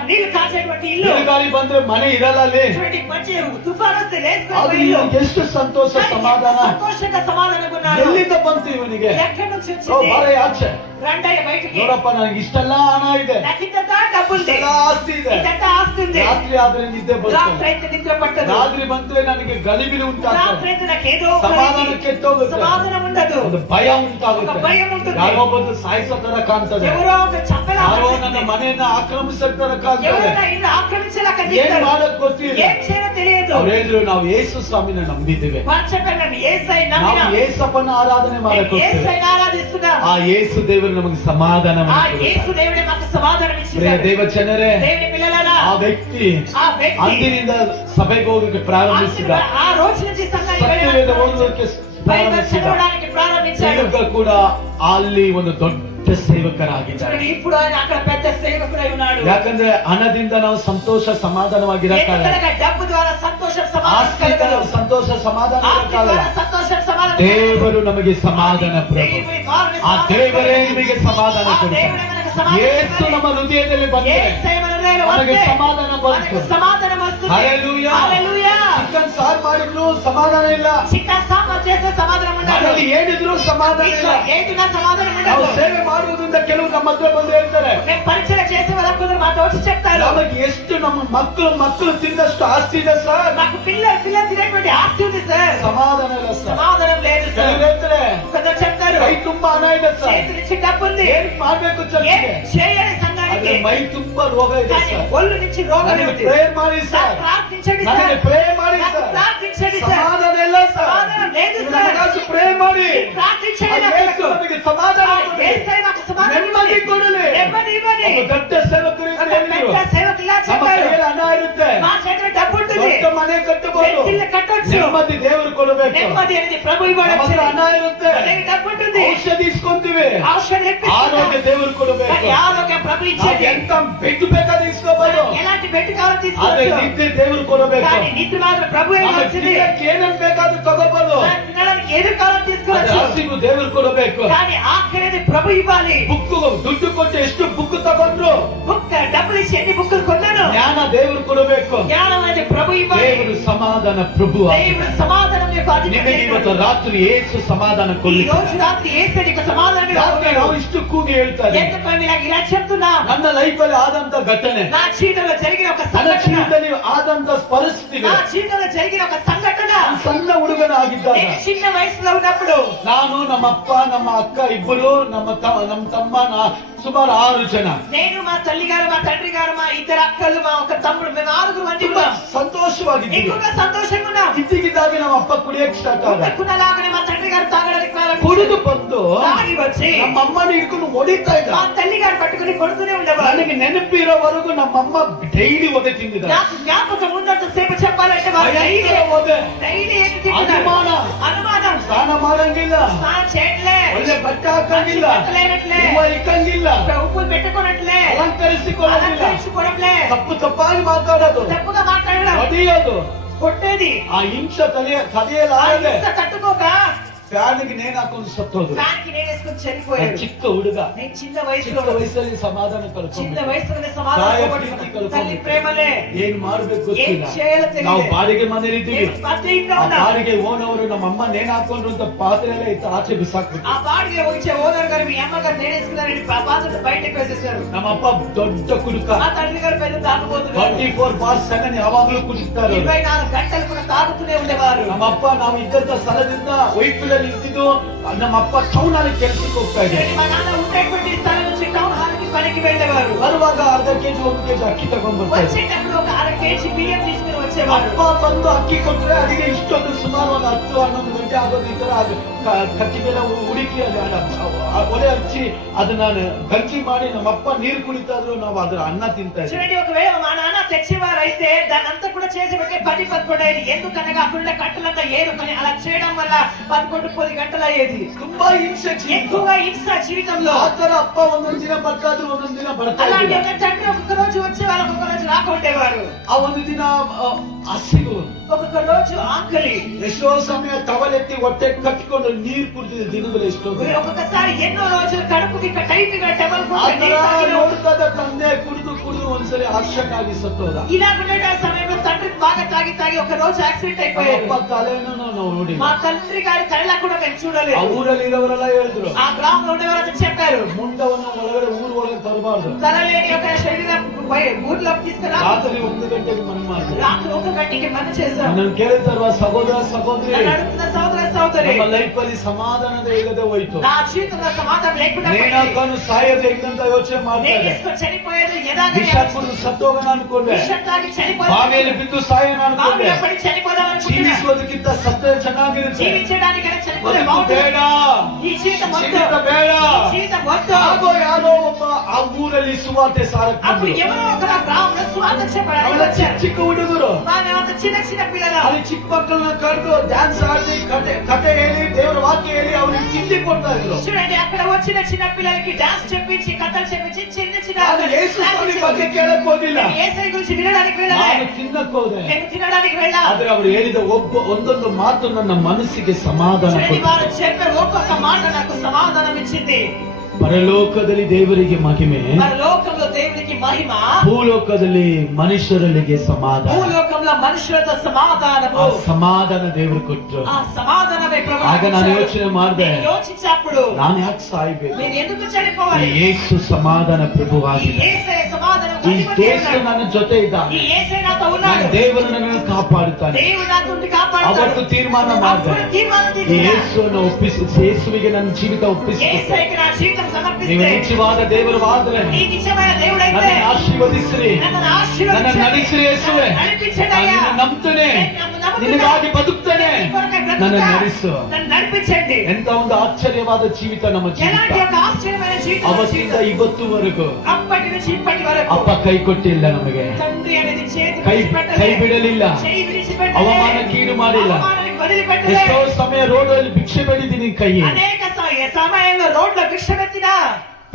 నీళ్లు కాచేటువంటి ఇల్లు, ಬಿರುಗಾಳಿ ಬಂದ್ರೆ ಮನೆ ಇರಲ್ಲ ಅಲ್ಲಿ. చూడండి, మంచి తుఫాన్ వస్తే లేచుకొని ಆದ್ರೆ ఇల్లు. ಇವನಿಗೆ ಎಷ್ಟು ಸಂತೋಷ కానీ ఎంత ಸಮಾಧಾನ, సంతోషంగా సమాధానంగా ఉన్నారు. ಎಲ್ಲಿಂದ ಬಂತು ಇವನಿಗೆ? ఎక్కడి నుంచి ಓ వచ్చింది? ಬಾರಯ್ಯ ಆಚೆ, రండయ్య బయటికి. ನೋಡಪ್ಪ ನನಗೆ ಇಷ್ಟೆಲ್ಲ ಹಣ ಇದೆ, నాకు ఇంత డబ్బు ఉంది, ಇಷ್ಟೆಲ್ಲ ಆಸ್ತಿ ಇದೆ. ఇంత ಆಸ್ತಿ ఉంది. ರಾತ್ರಿ ಆದ್ರೆ ನಿದ್ದೆ రాత్రి ಬರ್ತದೆ, అయితే నిద్ర పట్టదు. ರಾತ್ರಿ ಬಂದ್ರೆ ನನಗೆ ಗಲಿಬಿಲಿ రాత్రి ಉಂಟಾಗ್ತದೆ, అయితే నాకు ఏదో ఒక ಸಮಾಧಾನ రీతి ಕೆಟ್ಟೋಗುತ್ತೆ, సమాధానం ఉండదు. ಒಂದು ಭಯ ఒక ಉಂಟಾಗುತ್ತೆ, భయం ఉంటుంది. ಯಾರೋ ಬಂದು ಸಾಯಿಸೋ ತರ ಕಾಣ್ತದೆ, ఎవరో ఒక చంపలా ಯಾರೋ ನನ್ನ కనిపిస్తుంది. ಮನೆಯನ್ನ ಆಕ್ರಮಿಸೋ ತರ ಕಾಣ್ತದೆ. ఎవరైనా ఇల్లు ఆక్రమించేలా ಏನ್ కనిపిస్తారు. ಮಾಡಕ್ ಗೊತ್ತಿಲ್ಲ. ఏం చేయాలో తెలియదు. ಅವ್ರು ಹೇಳಿದ್ರು, ನಾವು ಯೇಸು ಸ್ವಾಮಿನ ನಂಬಿದ್ದೇವೆ, వాళ్ళు చెప్పారు, మేము యేసయ్య ನಾವು నమ్మినాం, ಯೇಸಪ್ಪನ ಆರಾಧನೆ ಮಾಡಕ್ మేము ಹೋಗ್ತೇವೆ. యేసయ్యని ఆరాధిస్తున్నాం. ಆ ಯೇಸು ದೇವರು ನಮಗೆ ಸಮಾಧಾನ ఆ యేసు దేవుడే మాకు సమాధానం ఇచ్చారు. ದೇವ ಜನರೇ, దేవుని పిల్లలారా, ಆ ವ್ಯಕ್ತಿ ఆ వ్యక్తి ಅಂದಿನಿಂದ ಸಭೆಗೆ ಹೋಗಕ್ಕೆ ಪ್ರಾರಂಭಿಸಿದ, ఆ రోజు నుంచి సంఘానికి ಸತ್ಯವೇದ వెళ్ళడానికి ಓದುವುದಕ್ಕೆ బైబిల్ ಪ್ರಾರಂಭಿಸಿದ, చదవడానికి ప్రారంభించాడు. ಈಗ ಕೂಡ ಅಲ್ಲಿ ಒಂದು ದೊಡ್ಡ ಸೇವಕರಾಗಿದ್ದಾರೆ. చూడండి, ఇప్పుడు ఆయన అక్కడ పెద్ద సేవకుడై ఉన్నాడు. ಯಾಕಂದ್ರೆ ಹಣದಿಂದ ನಾವು ಸಂತೋಷ ಸಮಾಧಾನವಾಗಿರಕ್ಕಾಗಲ್ಲ, ఎందుకనగా డబ్బు ద్వారా సంతోషం సమాధానం ಆಸ್ತಿಯಿಂದ కలగదు. ನಾವು ಸಂತೋಷ ಸಮಾಧಾನ ఆస్తి ద్వారా ಇರಕ್ಕಾಗಲ್ಲ. సంతోషం సమాధానం ದೇವರು ನಮಗೆ ಸಮಾಧಾನ ಪ್ರಭು, దేవుని ద్వారా ಆ ದೇವರೇ ನಿಮಗೆ ಸಮಾಧಾನ ఆ ಕೊಡ್ತಾರೆ. దేవుడే మనకు సమాధానం ಯೇಸು ఇవ్వాలి. ನಮ್ಮ ಹೃದಯದಲ್ಲಿ ಬಂದರೆ యేసయ్య మన హృదయంలో మనకి వస్తే సమాధాన మనకు ಬಂತು. సమాధానం వస్తుంది. హల్లెలూయా. హల్లెలూయా. ಚಿಕನ್ ಸಾರ್ ಮಾಡಿದ್ರು ಸಮಾಧಾನ ಇಲ್ಲ, చికెన్ సాంబార్ చేస్తే సమాధానం ఉండదు. ಮನೆಯಲ್ಲಿ ಏನಿದ್ರು ಸಮಾಧಾನ ಇಲ್ಲ. ఇంట్లో ఏదినా సమాధానం ನಾವು ఉండదు. ಸೇವೆ ಮಾಡುವುದರಿಂದ ಕೆಲವು ನಮ್ಮ ಹತ್ರ ಬಂದು ಹೇಳ್ತಾರೆ, మేము పరిచయం చేసే వాళ్ళ కొందరు మాతో వచ్చి చెప్తారు, ನಮಗೆ ಎಷ್ಟು ನಮ್ಮ ಮಕ್ಕಳು ತಿಂದಷ್ಟು ಆಸ್ತಿ ಇದೆ ಸರ್, మాకు పిల్లలు తినేటువంటి ఆస్తి ఉంది సార్, ಸಮಾಧಾನ ಇಲ್ಲ ಸರ್. సమాధానం లేదు సార్. ಕೆಲವರು ಹೇಳ್ತಾರೆ, కొందరు చెప్తారు, ಕೈ ತುಂಬಾ ಹಣ ಇದೆ ಸರ್, చేతి నుంచి డబ్బు ఉంది, ಏನ್ ಮಾಡ್ಬೇಕು ఏం ಚರ್ಚೆಗೆ? చేయాలి సంఘానికి? ఉంది ಮೈ ತುಂಬಾ ರೋಗ ಇದೆ కానీ ಸರ್. ఒళ్ళు నుంచి రోగం ನನಗೆ ఉంది ಪ್ರೇಯರ್ ಮಾಡಿ నాకు ಸರ್. ప్రార్థించండి ನನಗೆ సార్ ಪ್ರೇಯರ್ ಮಾಡಿ నాకు ಸರ್. ప్రార్థించండి సార్ ಸಮಾಧಾನ ಇಲ್ಲ ಸರ್. సమాధానం లేదు ನೀವು సార్ ನಮಗಾಗಿ ಪ್ರೇಯರ್ ಮಾಡಿ. ప్రార్థించండి ಅದು నాకు. ಯೇಸು ನಮಗೆ ಸಮಾಧಾನ ఆ ಕೊಡಲಿ. యేసయ్య నాకు సమాధానం ನೆಮ್ಮದಿ ఇవ్వండి. ಕೊಡಲಿ. నెమ్మది ఇవ్వండి. ಒಬ್ಬ ದೊಡ್ಡ ಸೇವಕರು ఒక ಹೇಳಿದ್ರು, పెద్ద సేవకులు ఇలా ನಮ್ಮ చెప్పారు ಕೈಯಲ್ಲಿ ಹಣ ಇರುತ್ತೆ, మా చేతిలో డబ్బు ఉంటుంది ದೊಡ್ಡ ಮನೆ ಕಟ್ಟಬಹುದು, పెద్ద కట్టొచ్చు ನೆಮ್ಮದಿ ದೇವರು ಕೊಡಬೇಕು. నెమ్మది అనేది ప్రభు ನಮ್ಮ ఇవ్వడం ಹತ್ರ ಹಣ ಇರುತ್ತೆ, మనకి డబ్బు ఉంటుంది ಔಷಧಿ ಇಸ್ಕೊಂತೀವಿ, ఔషధం ಆರೋಗ್ಯ ఎప్పిస్తాం ದೇವರು ಕೊಡಬೇಕು. కానీ ఆరోగ్యం ప్రభు ನಾವು ఇచ్చేది ಎಂತ ಬೆಡ್ ಬೇಕಾದ್ರೆ ಇಸ್ಕೋಬಹುದು, ఎలాంటి బెడ్ కావాలో ಆದ್ರೆ తీసుకోవచ్చు ನಿದ್ದೆ ದೇವರು ಕೊಡಬೇಕು. కానీ నిద్ర మాత్రం ప్రభు ನಮಗೆ ఇవ్వాల్సింది ತಿನ್ನಕ್ಕೆ ಏನೇನ್ ಬೇಕಾದ್ರೂ ತಗೋಬಹುದು, తినడానికి ఏది కావాలో ಆದ್ರೆ తీసుకోవచ్చు ಹಸಿವು ದೇವರು ಕೊಡಬೇಕು. కానీ ఆఖరిది ప్రభు ఇవ్వాలి ಬುಕ್ ದುಡ್ಡು ಕೊಟ್ಟು ಎಷ್ಟು ಬುಕ್ ತಗೊಂಡ್ರು, బుక్ డబ్బులు ఇచ్చి ఎన్ని బుక్కులు కొన్నాను ಜ್ಞಾನ ದೇವರು ಕೊಡಬೇಕು. జ్ఞానం అనేది ప్రభు ఇవ్వాలి ದೇವರು ಸಮಾಧಾನ ಪ್ರಭು. దేవుడు సమాధానం యొక్క ನಿಮಗೆ ಇವತ್ತು అధిపతి ರಾತ್ರಿ ಏಸು ಸಮಾಧಾನ ఈ ಕೊಡಲಿ. రోజు రాత్రి యేసు నీకు సమాధానం ರಾತ್ರಿ ನಾವು ಇಷ್ಟು ಕೂಗಿ ಹೇಳ್ತಾರೆ, ఎందుకు మేము ఇలా చెప్తున్నాం ನನ್ನ ಲೈಫ್ ಅಲ್ಲಿ ಆದಂತ ಘಟನೆ, నా జీవితంలో జరిగిన ఒక ನನ್ನ సంఘటన ಜೀವಿತದಲ್ಲಿ ಆದಂತ ಪರಿಸ್ಥಿತಿ, నా జీవితంలో జరిగిన ఒక సంఘటన ಸಣ್ಣ ಹುಡುಗನಾಗಿದ್ದಾಗ నేను చిన్న వయసులో ఉన్నప్పుడు ನಾನು ನಮ್ಮ ಅಪ್ಪ ನಮ್ಮ ಅಕ್ಕ ಇಬ್ಬರು ನಮ್ಮ ತಮ್ಮ ಸುಮಾರು 6 ಜನ నేను మా తల్లి గారు మా తండ్రి గారు మా ఇద్దరు అక్కలు మా ఒక తమ్ముడు మేము 6 మంది ತುಂಬಾ ఉన్నాం ಸಂತೋಷವಾಗಿದ್ದೀವಿ. ఎక్కువగా ಸಂತోಷంగా ఉన్నాం ಇದ್ದಕ್ಕಿದ್ದಾಗ ನಮ್ಮ ಅಪ್ಪ ಕುಡಿಯಕ್ಕೆ ಸ್ಟಾರ್ಟ್ ಆದ, అనుకున్నలాగానే మా తండ్రి గారు తాగడానికి ಕುಡಿದು ಬಂದು తాగి వచ్చి ನಮ್ಮ ಅಮ್ಮನ ಹಿಡ್ಕೊಂಡು ಹೊಡಿತಾ ಇದ್ದ. మా తల్లి గారు పట్టుకుని కొడుతూనే ఉండేవారు ನನಗೆ ನೆನಪಿರೋವರೆಗೂ ನಮ್ಮಮ್ಮ ಡೈಲಿ ಒದೆ ತಿಂದಿದ್ದಾರೆ. నాకు జ్ఞాపకం ఉన్నంత సేపు చెప్పాలంటే వారు ಭಯಂಕರ ಒದೆ, డైలీ ఏంటి ಅನುಮಾನ, అనుమానం ಸ್ನಾನ ಮಾಡಂಗಿಲ್ಲ, స్నానం చేయట్లే ಒಳ್ಳೆ ಬಟ್ಟೆ ಹಾಕಂಗಿಲ್ಲ, బట్టలేనట్లే ಹೂವ ಇಕ್ಕಂಗಿಲ್ಲ, ఉప్పులు పెట్టుకోనట్లే ಅಲಂಕರಿಸಿಕೊಳ್ಳಂಗಿಲ್ಲ, అలంకరించుకోవట్లే ತಪ್ಪಾಗಿ ಮಾತಾಡೋದು, తప్పుగా మాట్లాడడం ಹೊಡೆಯೋದು, కొట్టేది ಆ ಹಿಂಸ ಕದಿಯಲಾರದೆ ఇంత తట్టుకోక ಫ್ಯಾನ್ಗೆ ನೇಣು ಹಾಕೊಂಡು ಸತ್ತೋದು. ఫ్యాన్కి నేనేసుకుని చనిపోయాడు ಚಿಕ್ಕ ಹುಡುಗ, నేను చిన్న ಚಿಕ್ಕ వయసులో ವಯಸ್ಸಲ್ಲಿ ಸಮಾಧಾನ చిన్న ಕಳ್ಕೊಂಡು వయసులోనే సమాధానం ತಾಯಿಯ పోగొట్టుకున్నాను. ಪ್ರೀತಿ ಕಳ್ಕೊಂಡು తల్లి ప్రేమలే ಏನ್ ಮಾಡ್ಬೇಕು ఏం ಗೊತ್ತಿಲ್ಲ. చేయాలో తెలియదు. ನಾವು ಬಾಡಿಗೆ ಮನೇಲಿದ್ದೀವಿ, నేను అద్దె ఇంట్లో ಆ ఉన్నా. ಬಾಡಿಗೆ ಓನವರು ನಮ್ಮ ಅಮ್ಮ ನೇಣು ಹಾಕೊಂಡ್ರು ಅಂತ ಪಾತ್ರೆ ಎಲ್ಲ ಇತ್ತು ಆಚೆ ಬಿಸಾಕ್ಬಿಟ್ಟು, ఆ బాడిಗೆ వచ్చే ఓనర్ గారు మీ అమ్మగారు నేనేసుకున్నారని పాత్ర బయటకు వేసేసారు. ನಮ್ಮ ಅಪ್ಪ ದೊಡ್ಡ ಕುಡುಕ, మా తండ్రి గారు పెద్ద తాగుబోతున్నారు. 24/7 ಯಾವಾಗ್ಲೂ ಕುಡಿಸ್ತಾರೆ. 24 గంటలు కూడా తాగుతూనే ఉండేవారు. ನಮ್ಮ ಅಪ್ಪ ನಾವು ಇದ್ದಂತ ಸ್ಥಳದಿಂದ ವೈಟ್ಫೀಲ್ಡ್ ಇದ್ದಿದ್ದು, ನಮ್ಮ ಅಪ್ಪ ಟೌನ್ ಅಲ್ಲಿ ಕೆಲಸಕ್ಕೆ ಹೋಗ್ತಾ ಇದ್ದಾರೆ. మా నాన్న ఉండేటువంటి స్థలం నుంచి టౌన్ హాల్ కి పనికి వెళ్ళేవారు. ಬರುವಾಗ ಅರ್ಧ ಕೆಜಿ 1 ಕೆಜಿ ಅಕ್ಕಿ ತಗೊಂಡ್ ಬರ್ತಾರೆ. వచ్చేటప్పుడు ఒక 1/2 కేజీ బియ్యం తీసుకుని వచ్చేవారు. ಅಪ್ಪ ಬಂದು ಅಕ್ಕಿ ಕೊಟ್ರೆ ಅದಕ್ಕೆ ಇಷ್ಟೊಂದು ಸುಮಾರು ಒಂದು 10-11 ಗಂಟೆ ಆಗೋದು. ಈ ತರ ಅದು ಕಟ್ಟಿಗೆಲ್ಲ ಹುಡುಕಿ ಒಲೆ ಹಚ್ಚಿ ಅದನ್ನ ಗಂಜಿ ಮಾಡಿ ನಮ್ಮಪ್ಪ ನೀರು ಕುಡಿತಾ ಇದ್ರು, ನಾವು ಅದ್ರ ಅನ್ನ ತಿಂತಾ ಇದ್ವಿ. చూడండి, ఒకవేళ మా నాన్న తెచ్చేవారైతే దాన్ని అంతా కూడా చేసి పెట్టి 10-11 అయ్యేది. ఎందుకనగా అక్కడ కట్టలంతా ఏరు పని అలా చేయడం వల్ల 11-10 గంటలు అయ్యేది. ತುಂಬಾ ಹಿಂಸೆ ಜೀವಿತ. ఎక్కువగా హింస జీవితంలో. ಆ ತರ ಅಪ್ಪ ಒಂದೊಂದ್ ದಿನ ಬರ್ತಾ ಇದ್ರು, ಒಂದೊಂದ್ ದಿನ ಬರ್ತಾ అలాంటి ಇದ್ರು. ఒక తండ్రి ఒక్కొక్క రోజు వచ్చేవారు, ఒక్కొక్క రోజు రాకుండేవారు. ಆ ಒಂದು ದಿನ ಹಸಿವು, ఒక్కొక్క రోజు ఆకలి. ಎಷ್ಟೋ ಸಮಯ ಟವಲೆತ್ತಿ ಹೊಟ್ಟೆ ಕಟ್ಟಿಕೊಂಡು ನೀರು ಕುಡಿದಿದ್ದ ದಿನಗಳು ಎಷ್ಟೋ ದಿನ. ఒక్కొక్కసారి ఎన్నో రోజులు కడుపుకి టైట్ గా టవల్ ಆ ತರ ನೋಡ್ತಾದ ತಂದೆ ಕುಡಿದು ಒಂದ್ಸರಿ ಆಕ್ಷನ್ ಆಗಿ ಸತ್ತೋದ. ఇలా ఉండే సమయంలో తండ్రి బాగా తాగి ఒక రోజు యాక్సిడెంట్ అయిపోయారు. ಅಪ್ಪ ತಲೆನೂ ನಾವು ನೋಡಿ, మా తండ్రి గారి తల్లి కూడా మేము ಆ చూడలేదు. ಊರಲ್ಲಿ ಇರೋರೆಲ್ಲ ಹೇಳಿದ್ರು, ఆ గ్రామంలో ఉండేవారు చెప్పారు, ಮುಂಡವನ್ನು ಒಳಗಡೆ ಒಳಗೆ ತರಬಾರ್ದು, తలలేని ఒక శరీరం ఊర్లోకి తీసుకురా. ರಾತ್ರಿ 1 ಗಂಟೆಗೆ ಮನೆ ಮಾಡಿದ್ರು. రాత్రి 1 గంటకి పని చేశాం. ನನ್ನ ಕೇಳಿರ್ತಾರ ಸಹೋದರ ಸಹೋದರಿ, నన్ను అడుగుతున్న సోదర సోదరి, ನಮ್ಮ ಲೈಫ್ ಅಲ್ಲಿ ಸಮಾಧಾನದ ಇಲ್ಲದೆ ಹೋಯ್ತು. నా జీవితంలో సమాధానం లేకుండా ನೇಣಾಕನು ಸಾಯದೆ ಇದ್ದಂತ ಯೋಚನೆ ಮಾಡ್ತಾರೆ. నేనేసుకొని చనిపోయేది యథార్థంగా ವಿಷ ಕುಡಿದು ಸತ್ತೋಗನ ಅನ್ಕೊಂಡೆ, విషం తాగి చనిపోయేది. ಬಾವಿಯಲ್ಲಿ ಬಿದ್ದು ಸಾಯನ ಅನ್ಕೊಂಡೆ. బావిలో పడి చనిపోదాం అనుకుంటున్నా. ಜೀವಿಸುವುದಕ್ಕಿಂತ ಸತ್ತ ಚೆನ್ನಾಗಿರುತ್ತೆ. జీవించడానికైనా చనిపోతే ಬದುಕು బాగుంటుంది. ಬೇಡ, ఈ జీవితం వద్దు. ಜೀವಿತ ಬೇಡ. ఈ జీవితం వద్దు. ಆಗೋ ಯಾರೋ ಒಬ್ಬ ಆ ಊರಲ್ಲಿ ಸುವಾರ್ತೆ ಸಾರಕ್ అప్పుడు ಬಂದ್ರು. ఎవరో ఒక గ్రామంలో సువార్త చెప్పడానికి ಅವೆಲ್ಲ వచ్చారు. ಚಿಕ್ಕ ಹುಡುಗರು, వాళ్ళంతా చిన్న చిన్న పిల్లలు. ಅಲ್ಲಿ ಚಿಕ್ಕ ಮಕ್ಕಳನ್ನ ಕರೆದು ಡ್ಯಾನ್ಸ್ ಆಡಿ ಕತೆ ಹೇಳಿ ದೇವರ ವಾಕ್ಯ ಹೇಳಿ ಅವ್ರಿಗೆ ತಿಂಡಿ ಕೊಡ್ತಾ ಇದ್ರು. చూడండి, అక్కడ వచ్చిన చిన్న పిల్లలకి డాన్స్ చెప్పించి కథలు చెప్పించి చిన్న చిన్న ಆದ್ರೆ ಯೇಸು ಸ್ವಾಮಿ ಬಗ್ಗೆ ಕೇಳಕ್ ಹೋಗಿಲ್ಲ, యేసయ్య గురించి వినడానికి వెళ్ళలే. ನಾನು ತಿನ್ನಕ್ ಹೋದೆ. నేను తినడానికి వెళ్ళా. ಆದ್ರೆ ಅವರು ಹೇಳಿದ ಒಂದೊಂದು ಮಾತು ನನ್ನ ಮನಸ್ಸಿಗೆ ಸಮಾಧಾನ చూడండి, ಕೊಡ್ತು. వారు చెప్పే ఒక్కొక్క మాట నాకు సమాధానం ఇచ్చింది. ಪರಲೋಕದಲ್ಲಿ ದೇವರಿಗೆ ಮಹಿಮೆ, మన లోకంలో దేవునికి మహిమ, ಭೂಲೋಕದಲ್ಲಿ ಮನುಷ್ಯರಲ್ಲಿಗೆ ಸಮಾಧಾನ. భూలోకంలో మనుషులతో సమాధానము. ಆ ಸಮಾಧಾನ ದೇವರು ಕೊಟ್ಟರು. ఆ సమాధానమే ప్రభు ಆಗ ನಾನು ಯೋಚನೆ ಮಾಡಿದೆ, నేను యోచించినప్పుడు ನಾನು ಯಾಕೆ ಸಾಯ್ಬೇಕು? నేను ఎందుకు చనిపోవాలి? ಯೇಸು ಸಮಾಧಾನ ಪ್ರಭುವಾಗಿದೆ. యేసయ్య సమాధానం ఈ యేసు ನನ್ನ ಜೊತೆ ಇದ್ದಾನೆ. ఈ యేసే నాతో ఉన్నాడు. ದೇವರು ನನ್ನನ್ನು ಕಾಪಾಡುತ್ತಾನೆ. దేవుడు నా నుండి కాపాడుతాడు. ಅವತ್ತು ತೀರ್ಮಾನ ಮಾಡಿದೆ. ಈ ಯೇಸುವನ್ನು ಯೇಸುವಿಗೆ ನನ್ನ ಜೀವಿತ ಒಪ್ಪಿಸಿ యేసయ్యకి నా జీవితం సమర్పిస్తే ನೀವು ನಿಜವಾದ ದೇವರವಾದರೆ నీ నిజమైన దేవుడైతే ನನ್ನನ್ನು ಆಶೀರ್ವದಿಸಿರಿ, నన్ను ఆశీర్వదించండి. ನನ್ನನ್ನು ನಡೆಸಿರಿ ಯೇಸುವೆ. నడిపించండి ನಾನು అయ్యా. ನಿನ್ನನ್ನು ನಂಬುತ್ತೇನೆ, ನಿನಗಾಗಿ ಬದುಕ್ತೇನೆ, ನನ್ನನ್ನು ನಡೆಸು. నన్ను నడిపించండి. ಎಂತ ಒಂದು ಆಶ್ಚರ್ಯವಾದ ಜೀವಿತ ನಮ್ಮ ఎలాంటి ಜೀವಿತ. ఒక ఆశ్చర్యమైన జీవితం. ಅವತ್ತಿಂದ ಇವತ್ತುವರೆಗೂ అప్పటి నుంచి ఇప్పటి వరకు ಅಪ್ಪ ಕೈ ಕೊಟ್ಟಿಲ್ಲ ನಮಗೆ, తండ్రి అనేది చేతి ಕೈ విడిచిపెట్టలేదు. ಬಿಡಲಿಲ್ಲ, చేయి విడిచిపెట్టలేదు. ಅವಮಾನಕ್ಕೀಡು ಮಾಡಿಲ್ಲ. అవమానానికి వదిలిపెట్టలేదు. ಎಷ್ಟೋ ಸಮಯ ರೋಡಲ್ಲಿ ಭಿಕ್ಷೆ ಬೇಡಿದ್ದೀನಿ, ಕೈ అనేక సమయంలో రోడ్ల భిక్ష పెట్టినా,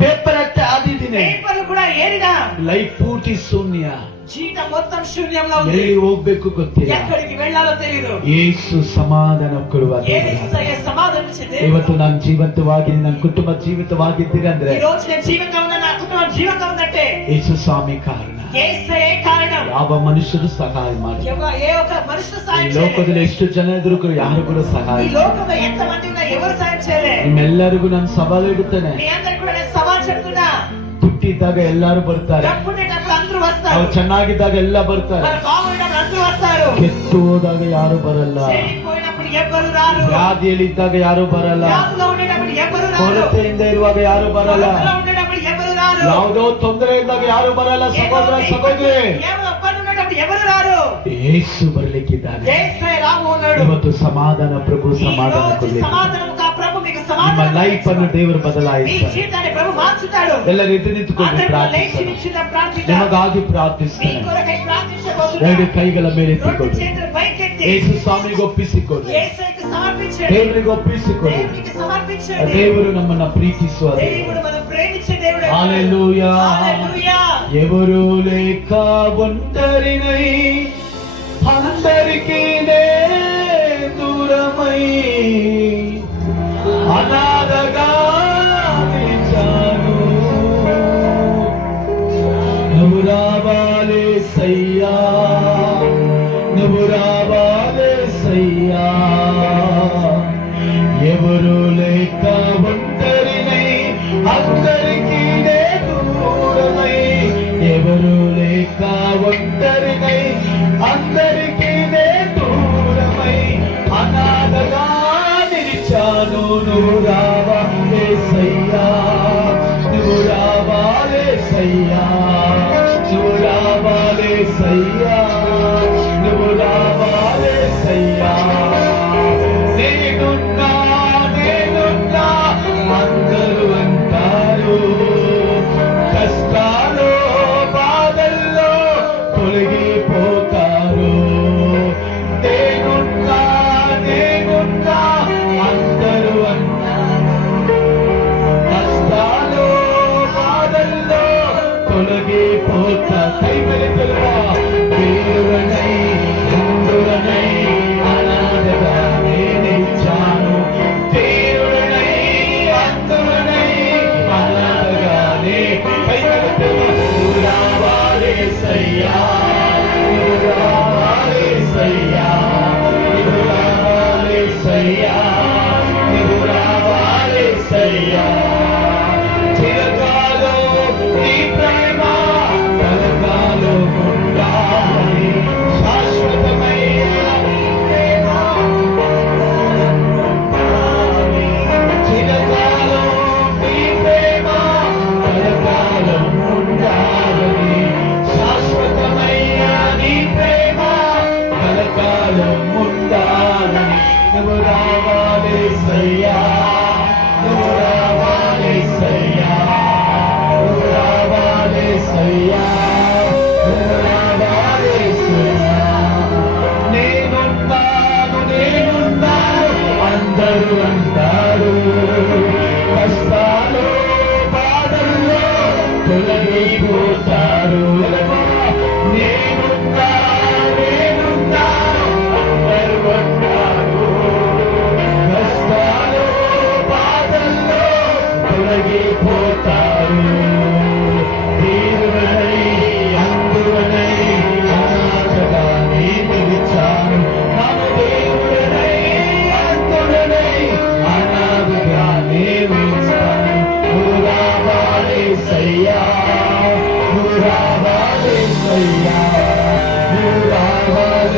ಪೇಪರ್ ಅಟ್ಟೆ ಆದಿದ್ದೀನಿ, పేపర్లు కూడా ఏరినా, ಲೈಫ್ ಪೂರ್ತಿ ಶೂನ್ಯ, జీవితం మొత్తం శూన్యంలో ఉంది. ಎಲ್ಲಿ ಹೋಗ್ಬೇಕು ಗೊತ್ತಿಲ್ಲ. ఎక్కడికి వెళ్ళాలో తెలియదు. ಯೇಸು ಸಮಾಧಾನ ಕೊಡುವ ದೇವರು. యేసయ్య సమాధానించే దేవుడు. ಇವತ್ತು ನಾನು ಜೀವಂತವಾಗಿದ್ದೀನಿ, ನನ್ನ ಕುಟುಂಬ ಜೀವಿತವಾಗಿದ್ದೀನಿ ಅಂದ್ರೆ ఈ రోజు నేను జీవంగా ఉన్నా, నా కుటుంబం జీవంగా ఉందంటే ಯೇಸು ಸ್ವಾಮಿ ಕಾರಣ. యేసయ్యే కారణం. ಯಾವ ಮನುಷ್ಯರು ಸಹಾಯ ಮಾಡಿ. ఏ ఒక్క మనుషుడు ಈ సాయం ಲೋಕದಲ್ಲಿ చేయలేదు. ಎಷ್ಟು ಜನ ಇದ್ರು ಕೂಡ ಯಾರು ಕೂಡ ಸಹಾಯ ఈ ಮಾಡಿ. లోకంలో ఎంత మంది ఉన్నా ఎవరు సాయం చేయలేదు. ನಿಮ್ಮೆಲ್ಲರಿಗೂ ನಾನು ಸವಾಲು ಇಡುತ್ತೇನೆ. మీ అందరికి కూడా నేను సవాల్ చెప్తున్నా. ಹುಟ್ಟಿದ್ದಾಗ ಎಲ್ಲರೂ ಬರ್ತಾರೆ, డబ్బునేటప్పుడు అందరూ వస్తారు. ಅವ್ರು ಚೆನ್ನಾಗಿದ್ದಾಗ ಎಲ್ಲ ಬರ್ತಾರೆ, మరి బాగున్నప్పుడు అందరూ వస్తారు. ಕೆಟ್ಟು ಹೋದಾಗ ಯಾರು ಬರಲ್ಲ, చెడిపోయినప్పుడు ఎవ్వరు రారు. ವ್ಯಾಧಿಯಲ್ಲಿದ್ದಾಗ ಯಾರು ಬರಲ್ಲ, వ్యాధిలో ఉండేటప్పుడు ఎవ్వరు రారు. ಕೊರತೆಯಿಂದ ಇರುವಾಗ ಯಾರು ಬರಲ್ಲ, కొరతలో ఉండేటప్పుడు ఎవ్వరు రారు. ಯಾವುದೋ ತೊಂದರೆ ಇದ್ದಾಗ ಯಾರು ಬರಲ್ಲ. ಸಹೋದರ ಸಹೋದರಿ, ఏమో పని ఉండేటప్పుడు ఎవరు రారు. ಯೇಸು ಬರ್ಲಿಕ್ಕಿದ್ದಾನೆ. యేసయ్య రాము ఉన్నాడు. ಇವತ್ತು ಸಮಾಧಾನ ಪ್ರಭು ఈ ಸಮಾಧಾನ రోజు ಕೊಡ್ಲಿ. సమాధానం కా ప్రభు మీకు ನಿಮ್ಮ సమాధానం ಲೈಫ್ ಅನ್ನು ದೇವರು మీ ಬದಲಾಯಿಸ್ತಾನೆ. జీవితాన్ని ప్రభు మార్చుతాడు. ಎಲ್ಲರೂ ಎದ್ದು ನಿಂತುಕೊಂಡು అందరూ లేచి ಪ್ರಾರ್ಥಿಸೋಣ. నిల్చున్న ప్రార్థిద్దాం. ನಿಮಗಾಗಿ మీ ಪ್ರಾರ್ಥಿಸ್ತಾನೆ. కొరకై ప్రార్థించబోతున్నాం. ಎರಡು ಕೈಗಳ ಮೇಲೆ రెండు ಎತ್ತಿಕೊಳ್ಳಿ. చేతులు పైకెత్తి ಯೇಸು ಸ್ವಾಮಿಗೆ ಒಪ್ಪಿಸಿಕೊಡಿ, యేసయ్యకి సమర్పించండి. ದೇವರಿಗೆ ಒಪ್ಪಿಸಿಕೊಡಿ. దేవునికి సమర్పించండి. ದೇವರು ನಮ್ಮನ್ನ ಪ್ರೀತಿಸುವ ದೇವರು. దేవుడు మనం ప్రేమించే దేవుడు. హల్లెలూయా. హల్లెలూయా. ఎవరు లేక ఒంటరినై అందరికీ నే దూరమై అనాథగా నిలిచాను. నువ్వు రావాలే సయ్యా, నువ్వు రావాలే సయ్యా. ఎవరు లేక ఒంటరినై అందరికీ నే దూరమై, ఎవరు లేక ఒంటరినై అందరికీ నే దూరమై అనాథగా నిలిచాను. నువ్వు రావాలే సయ్యా, నువ్వు రావాలే సయ్యా, నువ్వు రావాలే సయ్యా, నువ్వు రావాలే సయ్యా. నేనున్నా నేనున్నా అందరూ అంటారు, కష్టాలు బాధల్లో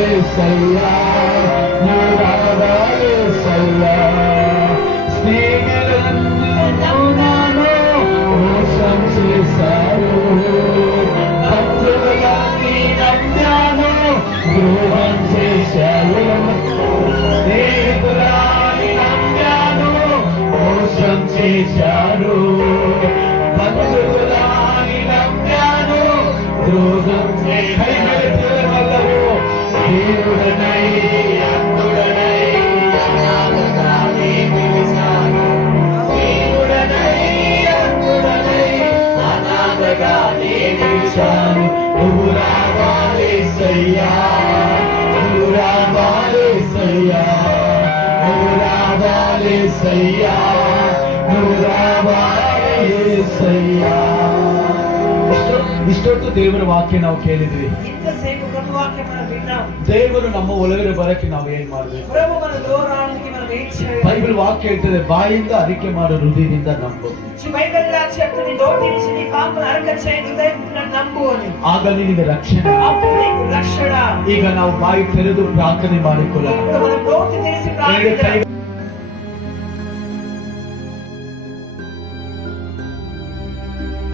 రావాలేసయ్యా నువ్వు రావాలేసయ్యా స్నేహితులను మోసం చేశారు బంధువులని నమ్మాను ద్రోహం చేశారు స్నేహితులని నమ్మాను మోసం చేశారు బంధువులని నమ్మాను ద్రోహం చేశారు దేవుడనై అందుడనై అనాథగానే నిలిచాను దేవుడనై అందుడనై అనాథగానే నిలిచాను నువ్వు రావాలేసయ్యా నువ్వు రావాలేసయ్యా నువ్వు రావాలేసయ్యా నువ్వు రావాలేసయ్యಾ ಇಷ್ಟೊತ್ತು ದೇವರ ವಾಕ್ಯ ನಾವು ಕೇಳಿದ್ವಿ ఇంతసేపు ప్రభు వాక్యం మనం విన్నాం. ದೇವರು ನಮ್ಮ ಒಳಗಡೆ ಬರಕ್ಕೆ ನಾವು ಏನ್ ಮಾಡ್ಬೇಕು ప్రభు మన దూరానికి మనం ఏం చేయాలి? ಬೈಬಲ್ ವಾಕ್ಯ ಹೇಳ್ತದೆ ಬಾಯಿಂದ ಅರಿಕೆ ಮಾಡೋ ಹೃದಯದಿಂದ ನಂಬು బైబిల్ ఇలా చెప్తుంది, నోటి నుంచి నీ పాపను అరక చేయి, హృదయంతో నమ్ము అని. ಆಗ ನಿನಗೆ ರಕ್ಷಣೆ అప్పుడు నీకు రక్షణ. ಈಗ ನಾವು ಬಾಯಿ ತೆರೆದು ಪ್ರಾರ್ಥನೆ ಮಾಡಿಕೊಳ್ಳೋಣ ఇప్పుడు మనం నోటి తెరిచి ప్రార్థన